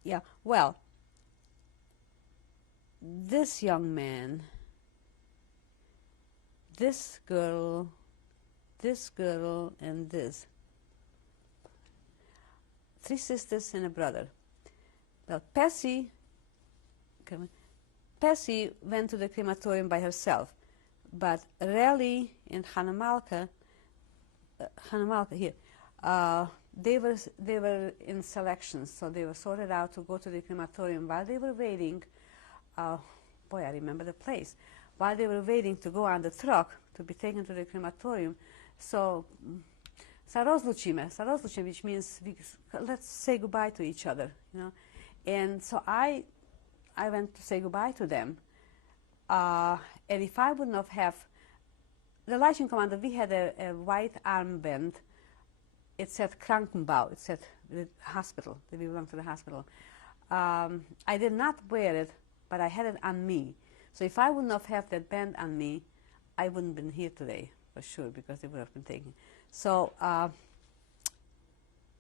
Yeah, well, this young man, this girl, and this. 3 sisters and a brother. Well, Bessie went to the crematorium by herself, but Rally and Hanamalka here, they were in selections, so they were sorted out to go to the crematorium. While they were waiting, boy, I remember the place. While they were waiting to go on the truck to be taken to the crematorium, so sa rozlučíme, which means let's say goodbye to each other, you know. And so I went to say goodbye to them. And if I would not have, the Leichenkommando, Commander, we had a white armband. It said Krankenbau, it said the hospital, that we belonged to the hospital. I did not wear it, but I had it on me. So if I would not have that band on me, I wouldn't have been here today, for sure, because they would have been taken. So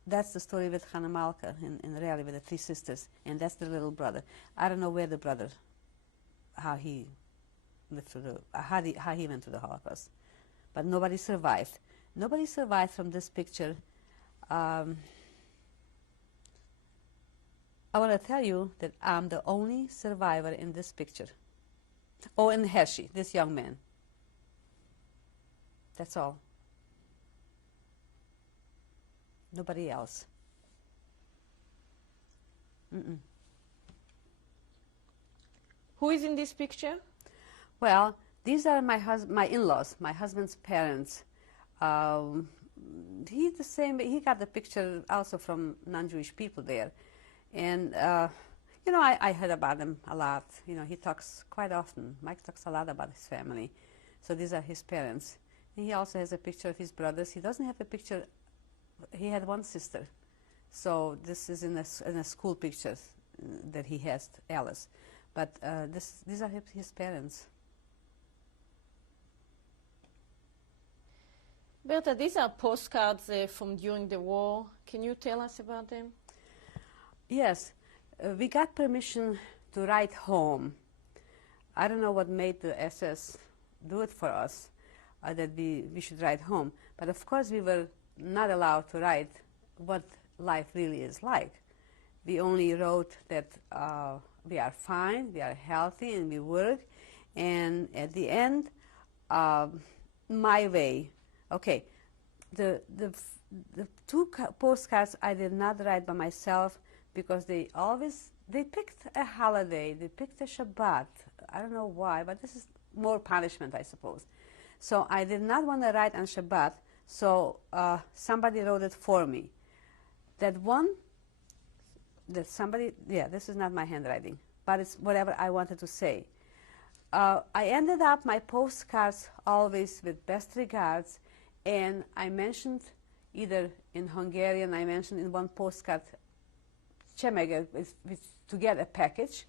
that's the story with Hanna Malka in Rally with the 3 sisters, and that's the little brother. I don't know where the brother, how he lived through how he went through the Holocaust, but nobody survived. Nobody survived from this picture. I want to tell you that I'm the only survivor in this picture. Oh, and Hershey, this young man. That's all. Nobody else. Mm-mm. Who is in this picture? Well, these are my in-laws, my husband's parents. He got the picture also from non-Jewish people there. And, you know, I heard about him a lot. You know, he talks quite often. Mike talks a lot about his family. So these are his parents. And he also has a picture of his brothers. He doesn't have a picture. He had 1 sister. So this is in a school pictures that he has, Alice. But these are his parents. Bertha, these are postcards from during the war. Can you tell us about them? Yes. We got permission to write home. I don't know what made the SS do it for us, that we should write home. But of course we were not allowed to write what life really is like. We only wrote that we are fine, we are healthy, and we work. And at the end, my way. Okay, the two postcards I did not write by myself because they picked a holiday, they picked a Shabbat. I don't know why, but this is more punishment, I suppose. So I did not want to write on Shabbat, so somebody wrote it for me. That one, this is not my handwriting, but it's whatever I wanted to say. I ended up my postcards always with best regards, and I mentioned either in Hungarian, I mentioned in one postcard, Csemege, to get a package,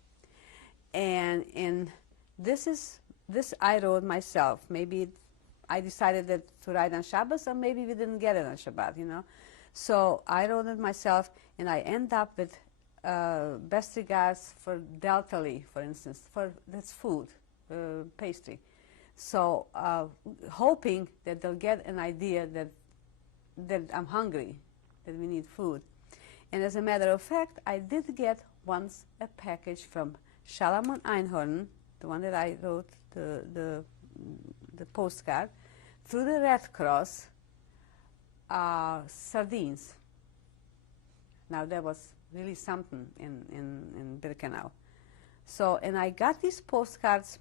and this I wrote myself. Maybe I decided that to write on Shabbos, or maybe we didn't get it on Shabbat, you know. So I wrote it myself, and I end up with best regards for Deltali, for instance, that's food, pastry. So hoping that they'll get an idea that I'm hungry, that we need food. And as a matter of fact, I did get once a package from Salomon Einhorn, the one that I wrote the postcard, through the Red Cross, sardines. Now that was really something in Birkenau. So, and I got these postcards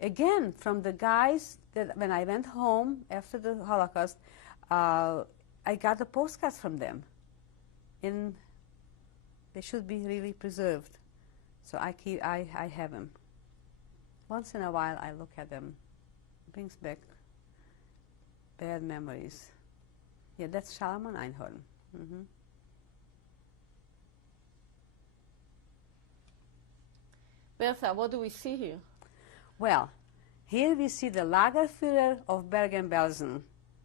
again from the guys that when I went home after the Holocaust, I got the postcards from them. And they should be really preserved. So I have them. Once in a while I look at them. It brings back bad memories. Yeah, that's Salomon Einhorn. Mm-hmm. Bertha, what do we see here? Well, here we see the Lagerführer of Bergen-Belsen,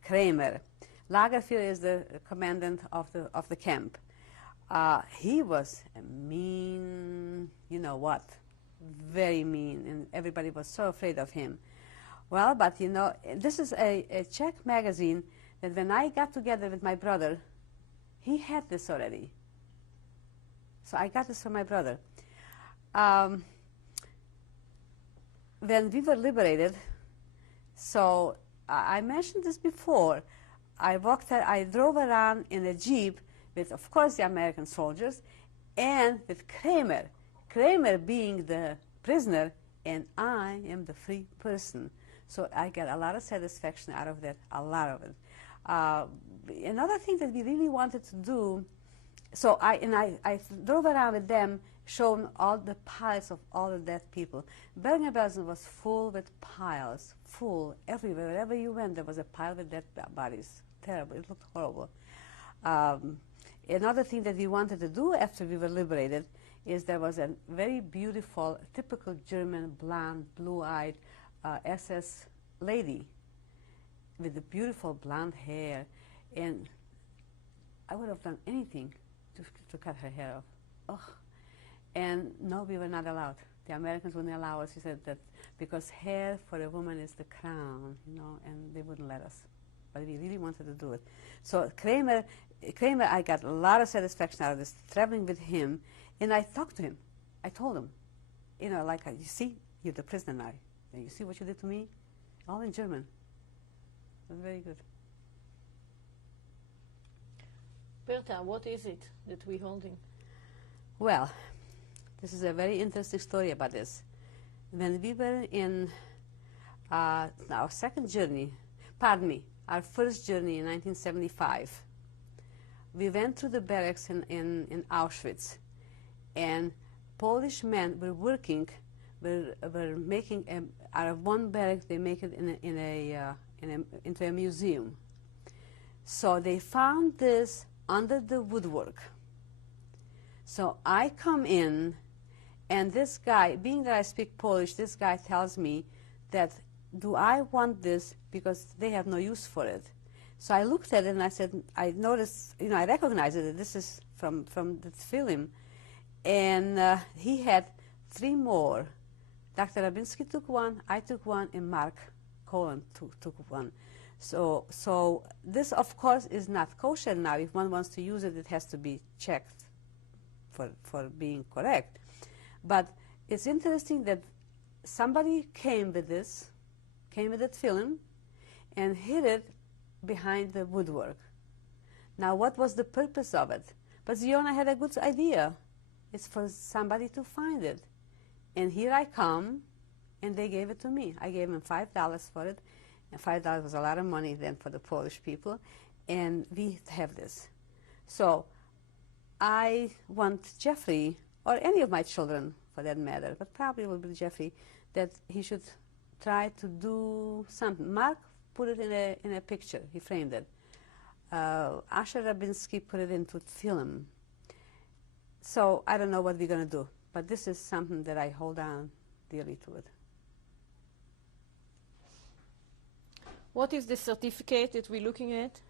Kramer. Lagerführer is the commandant of the camp. He was a mean, you know what, very mean, and everybody was so afraid of him. Well, but you know, this is a Czech magazine that when I got together with my brother, he had this already. So I got this from my brother. When we were liberated, so I mentioned this before, I drove around in a Jeep with, of course, the American soldiers, and with Kramer. Kramer being the prisoner, and I am the free person. So I got a lot of satisfaction out of that, a lot of it. Another thing that we really wanted to do, so I drove around with them, showing all the piles of all the dead people. Bergen-Belsen was full with piles, full everywhere. Wherever you went, there was a pile with dead bodies. Terrible. It looked horrible. Another thing that we wanted to do after we were liberated is there was a very beautiful, typical German, blonde, blue-eyed SS lady with the beautiful blonde hair, and I would have done anything to cut her hair off. Ugh. And no, we were not allowed. The Americans wouldn't allow us. He said that because hair for a woman is the crown, you know, and they wouldn't let us. But we really wanted to do it. So Kramer, I got a lot of satisfaction out of this, traveling with him, and I talked to him. I told him, you know, like, you see, you're the prisoner now. You see what you did to me? All in German. It was very good. Bertha, what is it that we're holding? Well, this is a very interesting story about this. When we were in our second journey, our first journey in 1975, we went through the barracks in Auschwitz, and Polish men were working, were making out of one barrack they make it into a museum. So they found this under the woodwork. So I come in, and this guy, being that I speak Polish, this guy tells me that, do I want this because they have no use for it? So I looked at it and I said, I noticed, you know, I recognized it, that this is from the film. And he had 3 more. Dr. Rabinsky took one, I took one, and Mark Cohen took one. So this, of course, is not kosher now. If one wants to use it, it has to be checked for being correct. But it's interesting that somebody came with that film and hid it behind the woodwork. Now, what was the purpose of it? But Ziona had a good idea. It's for somebody to find it. And here I come, and they gave it to me. I gave them $5 for it, and $5 was a lot of money then for the Polish people, and we have this. So I want Jeffrey, or any of my children for that matter, but probably it will be Jeffrey, that he should try to do something. Mark put it in a picture. He framed it. Asher Rabinsky put it into film. So I don't know what we're going to do, but this is something that I hold on dearly to it. What is the certificate that we're looking at?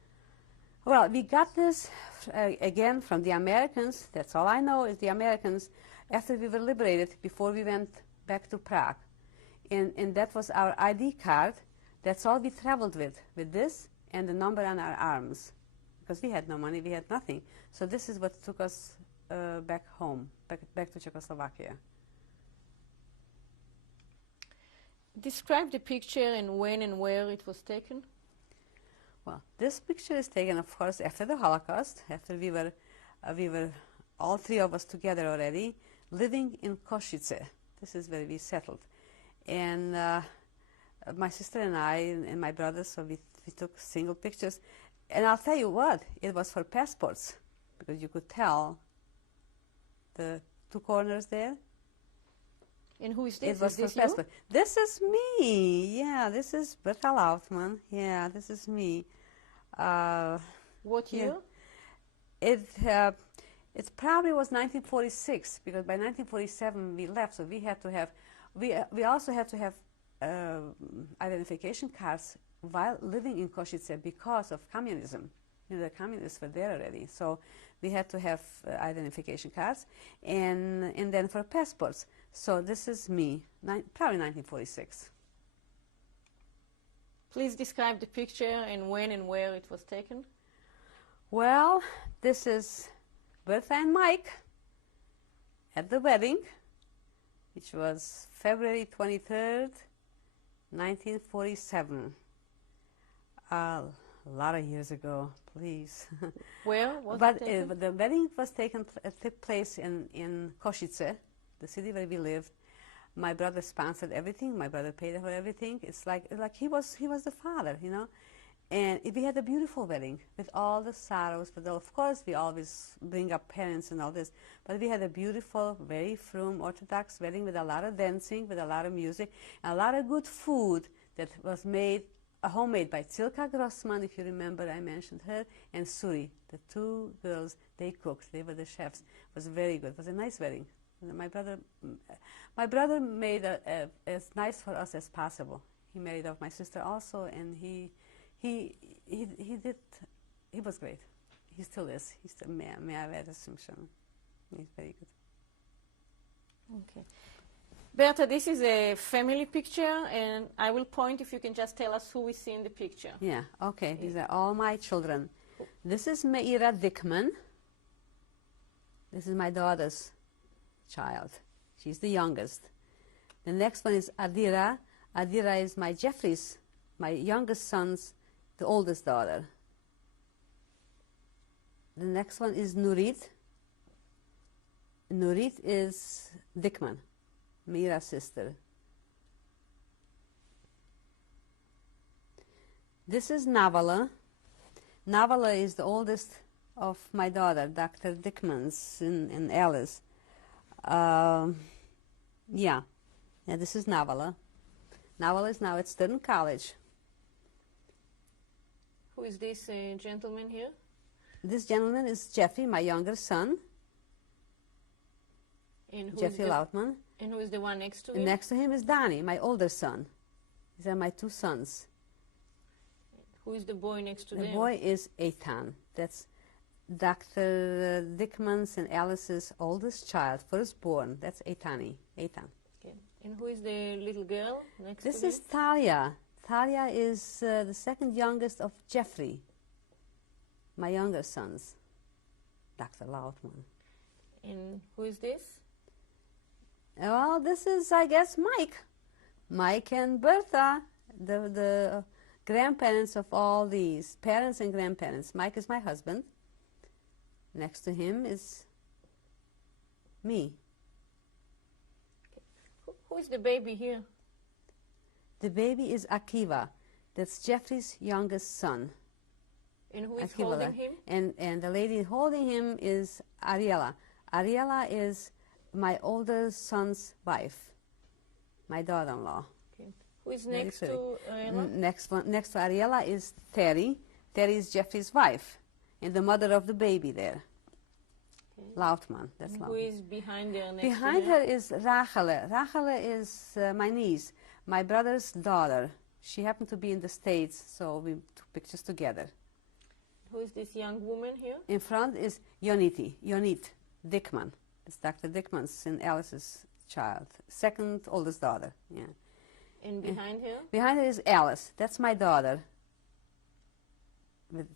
Well, we got this, again, from the Americans. That's all I know is the Americans, after we were liberated, before we went back to Prague. And that was our ID card. That's all we traveled with this and the number on our arms. Because we had no money, we had nothing. So this is what took us back home, back to Czechoslovakia. Describe the picture and when and where it was taken. Well, this picture is taken, of course, after the Holocaust, after we were all three of us together already, living in Košice. This is where we settled. And my sister and I and my brother, so we took single pictures. And I'll tell you what, it was for passports, because you could tell the two corners there. And who is this? It was is for passport. This is me. Yeah, this is Bertha Lautman. Yeah, this is me. What year? It probably was 1946, because by 1947 we left, so we had to have, we also had to have identification cards while living in Košice because of communism. You know, the communists were there already, so we had to have identification cards, and then for passports. So this is me, probably 1946. Please describe the picture and when and where it was taken. Well, this is Bertha and Mike at the wedding, which was February 23rd, 1947. A lot of years ago, please. Where was but it taken? The wedding was took place in Košice, the city where we lived. My brother sponsored everything. My brother paid for everything. It's like he was the father, you know. And we had a beautiful wedding with all the sorrows. But of course, we always bring up parents and all this. But we had a beautiful, very frum Orthodox wedding with a lot of dancing, with a lot of music, and a lot of good food that was made, homemade by Cilka Grossman, if you remember, I mentioned her, and Suri, the two girls. They cooked. They were the chefs. It was very good. It was a nice wedding. My brother made as nice for us as possible. He married off my sister also, and he was great. He still is. He's still may I add assumption. He's very good. Okay. Bertha, this is a family picture, and I will point if you can just tell us who we see in the picture. Yeah, okay. These are all my children. This is Meira Dickman. This is my daughter's child. She's the youngest. The next one is Adira. Adira is my Jeffrey's, my youngest son's, the oldest daughter. The next one is Nurit. Nurit is Dickman, Mira's sister. This is Navala. Navala is the oldest of my daughter, Dr. Dickman's in Alice. Yeah, this is Navala. Navala is now at Stern College. Who is this gentleman here? This gentleman is Jeffrey, my younger son. And Jeffrey Lautman. And who is the one next to him? Next to him is Donnie, my older son. These are my two sons. Who is the boy next to the them? The boy is Eitan. That's Dr. Dickman's and Alice's oldest child, firstborn. That's Eitani. Eitan. Okay. And who is the little girl next this to him? This is Talia. Talia is the second youngest of Jeffrey, my younger sons, Dr. Lautman. And who is this? Well, this is, I guess, Mike. Mike and Bertha, the grandparents of all these, parents and grandparents. Mike is my husband. Next to him is me. Who is the baby here? The baby is Akiva. That's Jeffrey's youngest son. And who is Akiva, holding him? And the lady holding him is Ariela. Ariela is my older son's wife, my daughter-in-law. Okay. Who is next to Ariela? Next to Ariela is Terry. Terry is Jeffrey's wife and the mother of the baby there. Okay. Lautman. That's Lautman. Who is behind her? Behind her is Rachele. Rachele is my niece, my brother's daughter. She happened to be in the States, so we took pictures together. Who is this young woman here? In front is Yonit Dickman. It's Dr. Dickman's and Alice's child, second oldest daughter. Yeah. And behind her? Behind her is Alice. That's my daughter. With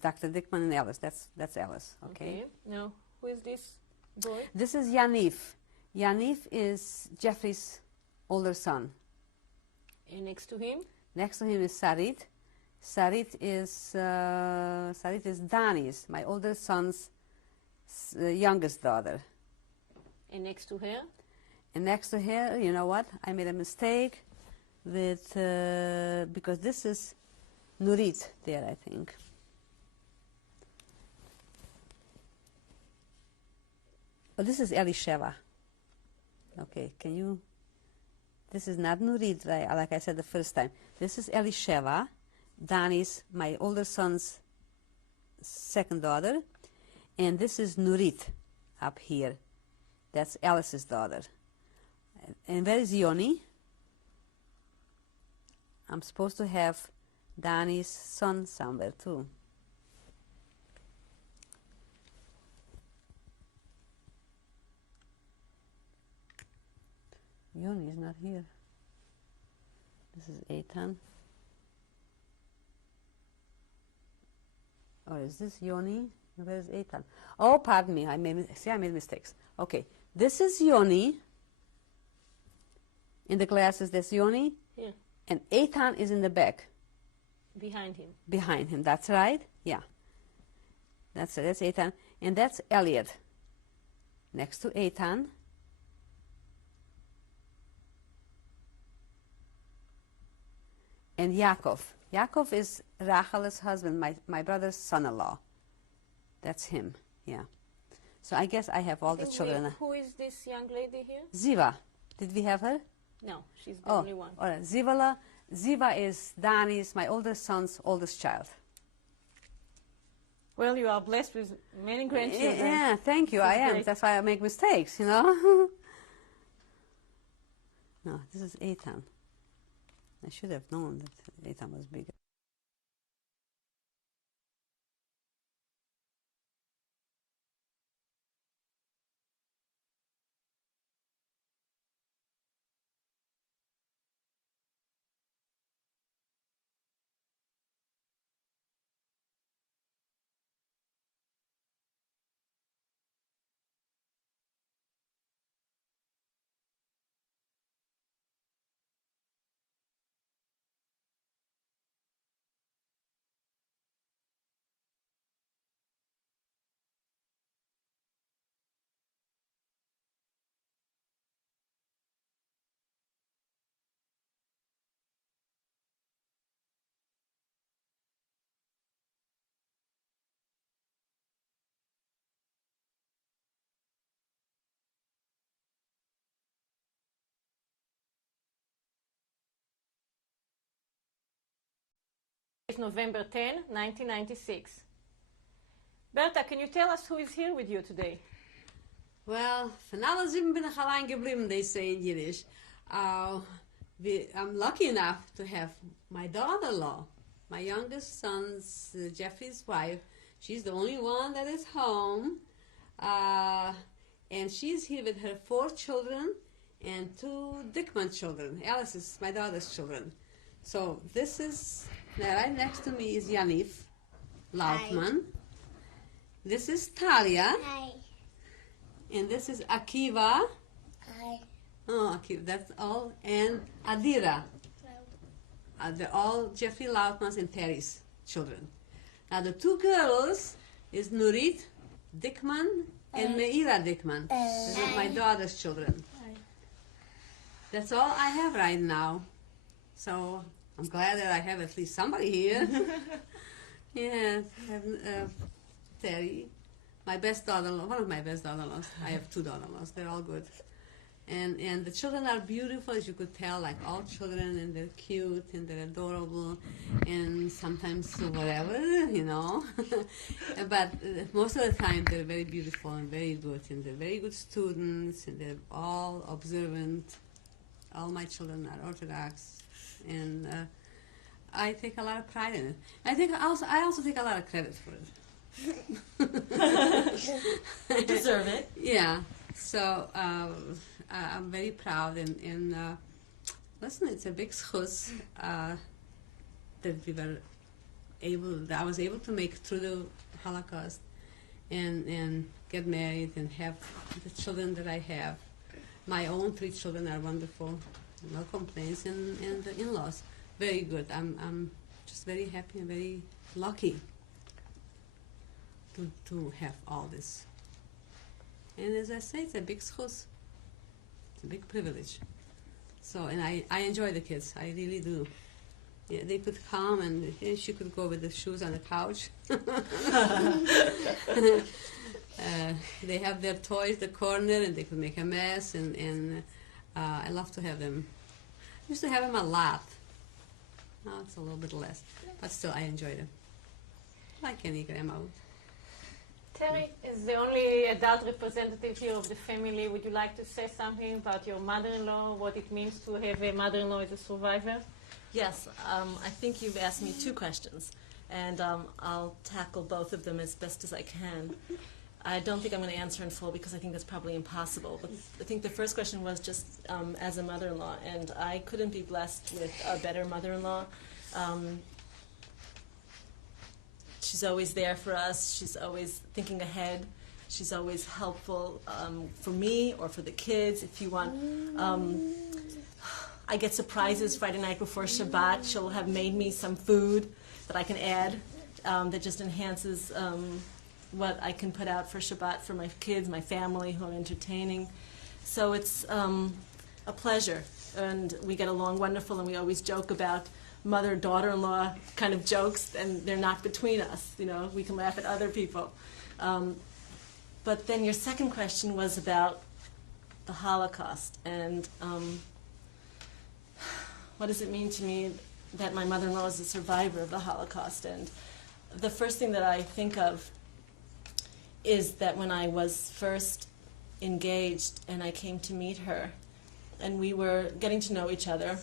Dr. Dickman and Alice. That's Alice. Okay. Now, who is this boy? This is Yanif. Yanif is Jeffrey's older son. And next to him? Next to him is Sarit. Sarit is Dani's, my older son's youngest daughter. And next to her? And next to her, you know what? I made a mistake with because this is Nurit there, I think. Oh, this is Elisheva. Okay, can you? This is not Nurit, like I said the first time. This is Elisheva. Dani's, my older son's second daughter. And this is Nurit up here. That's Alice's daughter. And where is Yoni? I'm supposed to have Dani's son somewhere too. Yoni is not here. This is Eitan. Or is this Yoni? Where is Eitan? Oh, pardon me. I made mistakes. Okay, this is Yoni. In the glasses, there's Yoni. Yeah. And Eitan is in the back. Behind him. Behind him. That's right. Yeah. That's Eitan. And that's Elliot. Next to Eitan. And Yaakov. Yaakov is Rachel's husband, my brother's son-in-law. That's him, yeah. So I guess I have all the children. Who is this young lady here? Ziva. Did we have her? No, she's the only one. All right. Ziva is Dani's, my oldest son's oldest child. Well, you are blessed with many grandchildren. Yeah, thank you. I am. Great. That's why I make mistakes, you know. No, this is Eitan. I should have known that Eitan was bigger. It's November 10, 1996. Bertha, can you tell us who is here with you today? Well, van alle sieben bin ich allein geblieben, they say in Yiddish. I'm lucky enough to have my daughter-in-law, my youngest son's Jeffrey's wife. She's the only one that is home. And she's here with her 4 children and 2 Dickman children. Alice is my daughter's children. So this is, right next to me is Yanif Lautman. Hi. This is Talia. Hi. And this is Akiva. Hi. Oh, Akiva, that's all. And Adira. Hello. They're all Jeffrey Lautman's and Terry's children. Now the 2 girls is Nurit Dickman and Meira Dickman. These are my daughter's children. That's all I have right now. So I'm glad that I have at least somebody here. Yeah, I have Terry, my best daughter-in-law, one of my best daughter-in-laws. I have two daughter-in-laws. They're all good. And the children are beautiful, as you could tell, like all children, and they're cute, and they're adorable, and sometimes whatever, you know. But most of the time, they're very beautiful and very good, and they're very good students, and they're all observant. All my children are Orthodox, and I take a lot of pride in it. I also take a lot of credit for it. You deserve it. Yeah. So I'm very proud, and listen, it's a big schus that I was able to make through the Holocaust, and get married and have the children that I have. My own 3 children are wonderful, no complaints, and the in-laws, very good. I'm just very happy and very lucky to have all this. And as I say, it's a big schus. It's a big privilege. So, and I enjoy the kids. I really do. Yeah, they could come, and she could go with the shoes on the couch. They have their toys, the corner, and they could make a mess. And I love to have them. I used to have them a lot. Now it's a little bit less, but still, I enjoy them. Like any grandma would. Terry is the only adult representative here of the family. Would you like to say something about your mother-in-law, what it means to have a mother-in-law as a survivor? Yes, I think you've asked me 2 questions, and I'll tackle both of them as best as I can. I don't think I'm going to answer in full because I think that's probably impossible. But I think the first question was just as a mother-in-law, and I couldn't be blessed with a better mother-in-law. She's always there for us. She's always thinking ahead. She's always helpful for me or for the kids. If you want, I get surprises Friday night before Shabbat. She'll have made me some food that I can add that just enhances what I can put out for Shabbat for my kids, my family who I'm entertaining. So it's a pleasure, and we get along wonderful, and we always joke about mother-daughter-in-law kind of jokes, and they're not between us. You know, we can laugh at other people. But then your second question was about the Holocaust, and what does it mean to me that my mother-in-law is a survivor of the Holocaust? And the first thing that I think of is that when I was first engaged and I came to meet her, and we were getting to know each other,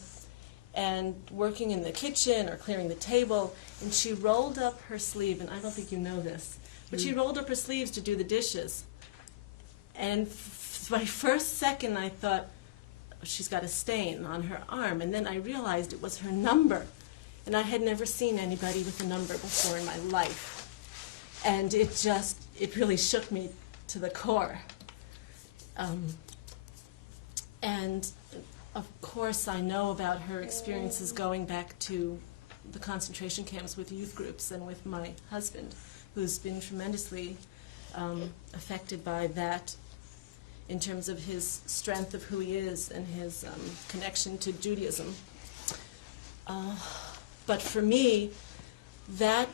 and working in the kitchen or clearing the table, and she rolled up her sleeve, and I don't think you know this, but she rolled up her sleeves to do the dishes. And my first second I thought, she's got a stain on her arm, and then I realized it was her number. And I had never seen anybody with a number before in my life. And it really shook me to the core. And of course, I know about her experiences going back to the concentration camps with youth groups and with my husband, who's been tremendously affected by that in terms of his strength of who he is and his connection to Judaism. But for me, that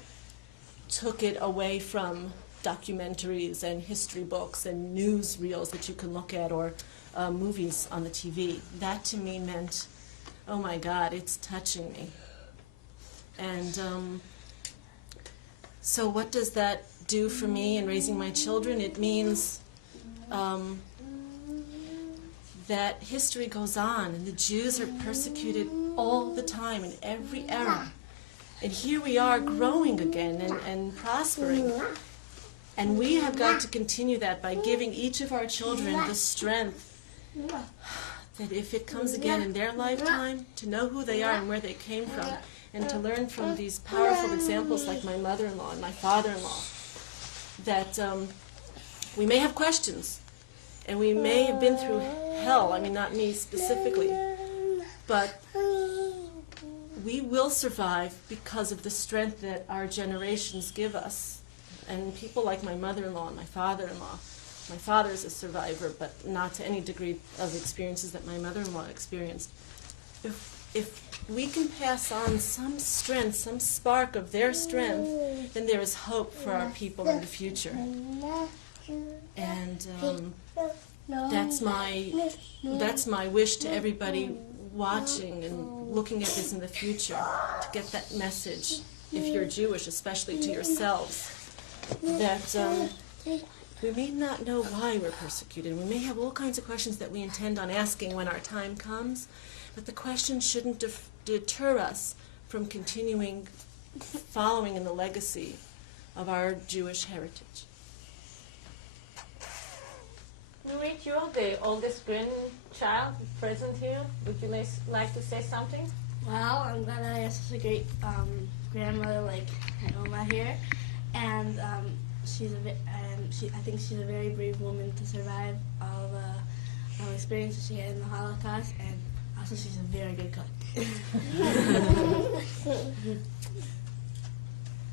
took it away from documentaries and history books and newsreels that you can look at, or movies on the TV. That to me meant, oh my God, it's touching me. And so what does that do for me in raising my children? It means that history goes on, and the Jews are persecuted all the time in every era. And here we are growing again and prospering. And we have got to continue that by giving each of our children the strength that if it comes again in their lifetime, to know who they are and where they came from, and to learn from these powerful examples like my mother-in-law and my father-in-law, that we may have questions, and we may have been through hell, I mean not me specifically, but we will survive because of the strength that our generations give us. And people like my mother-in-law and my father-in-law. My father is a survivor, but not to any degree of experiences that my mother-in-law experienced. If we can pass on some strength, some spark of their strength, then there is hope for our people in the future. And that's my wish to everybody watching and looking at this in the future, to get that message, if you're Jewish, especially to yourselves, that we may not know why we're persecuted. We may have all kinds of questions that we intend on asking when our time comes, but the question shouldn't deter us from continuing following in the legacy of our Jewish heritage. Nurit, you're the oldest grandchild present here. Would you like to say something? Well, I'm glad I have such a great grandmother like my Oma here, and I think she's a very brave woman to survive all the experiences she had in the Holocaust, and also she's a very good cook.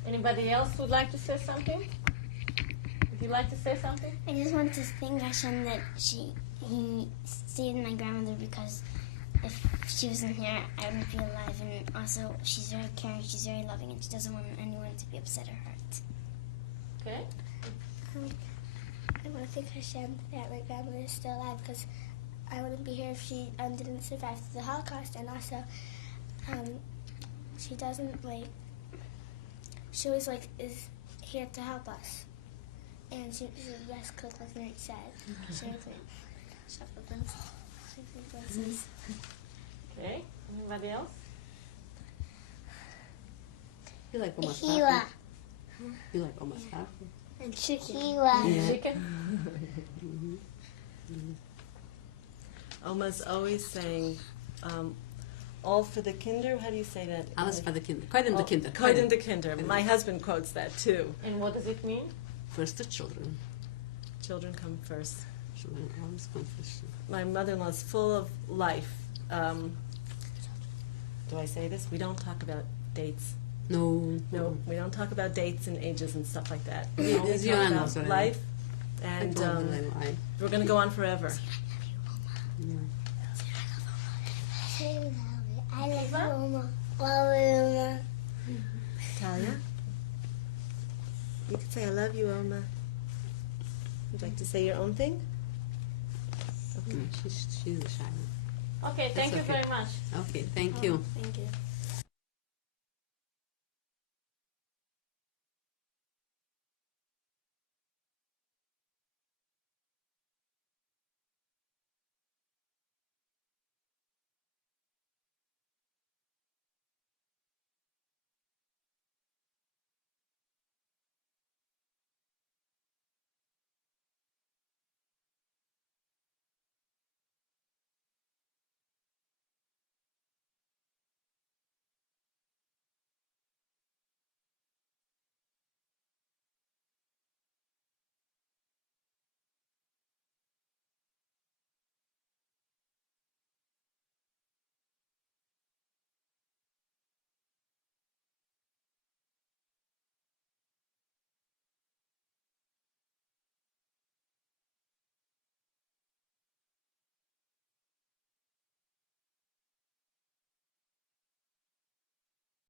Anybody else would like to say something? Would you like to say something? I just want to thank Hashem that he saved my grandmother, because if she wasn't here, I wouldn't be alive. And also, she's very caring, she's very loving, and she doesn't want anyone to be upset or hurt. Okay. I want to thank Hashem that my grandmother is still alive, because I wouldn't be here if she didn't survive the Holocaust. And also, she doesn't she always is here to help us. And she's the best cook, like Nate said. She Okay. Anybody else? You like Oma's Tequila. taco? You like Oma's taco? and chicken. Tequila. Yeah. Chicken? Oma's always saying, all for the Kinder. How do you say that? Alles für die Kinder. Koidem die Kinder. Koidem the Kinder. My husband quotes that too. And what does it mean? First the children. Children come first. Children always come first. My mother-in-law is full of life. Do I say this? We don't talk about dates. No. No, we don't talk about dates and ages and stuff like that. Yeah, We only it's talk Joanna about also, right? life, and we're going to go on forever. I love you, Oma. Oma. Talia? You can say, I love you, Oma. You'd like to say your own thing? She's a shy one. Okay, thank That's you okay. very much. Okay, thank you. Thank you.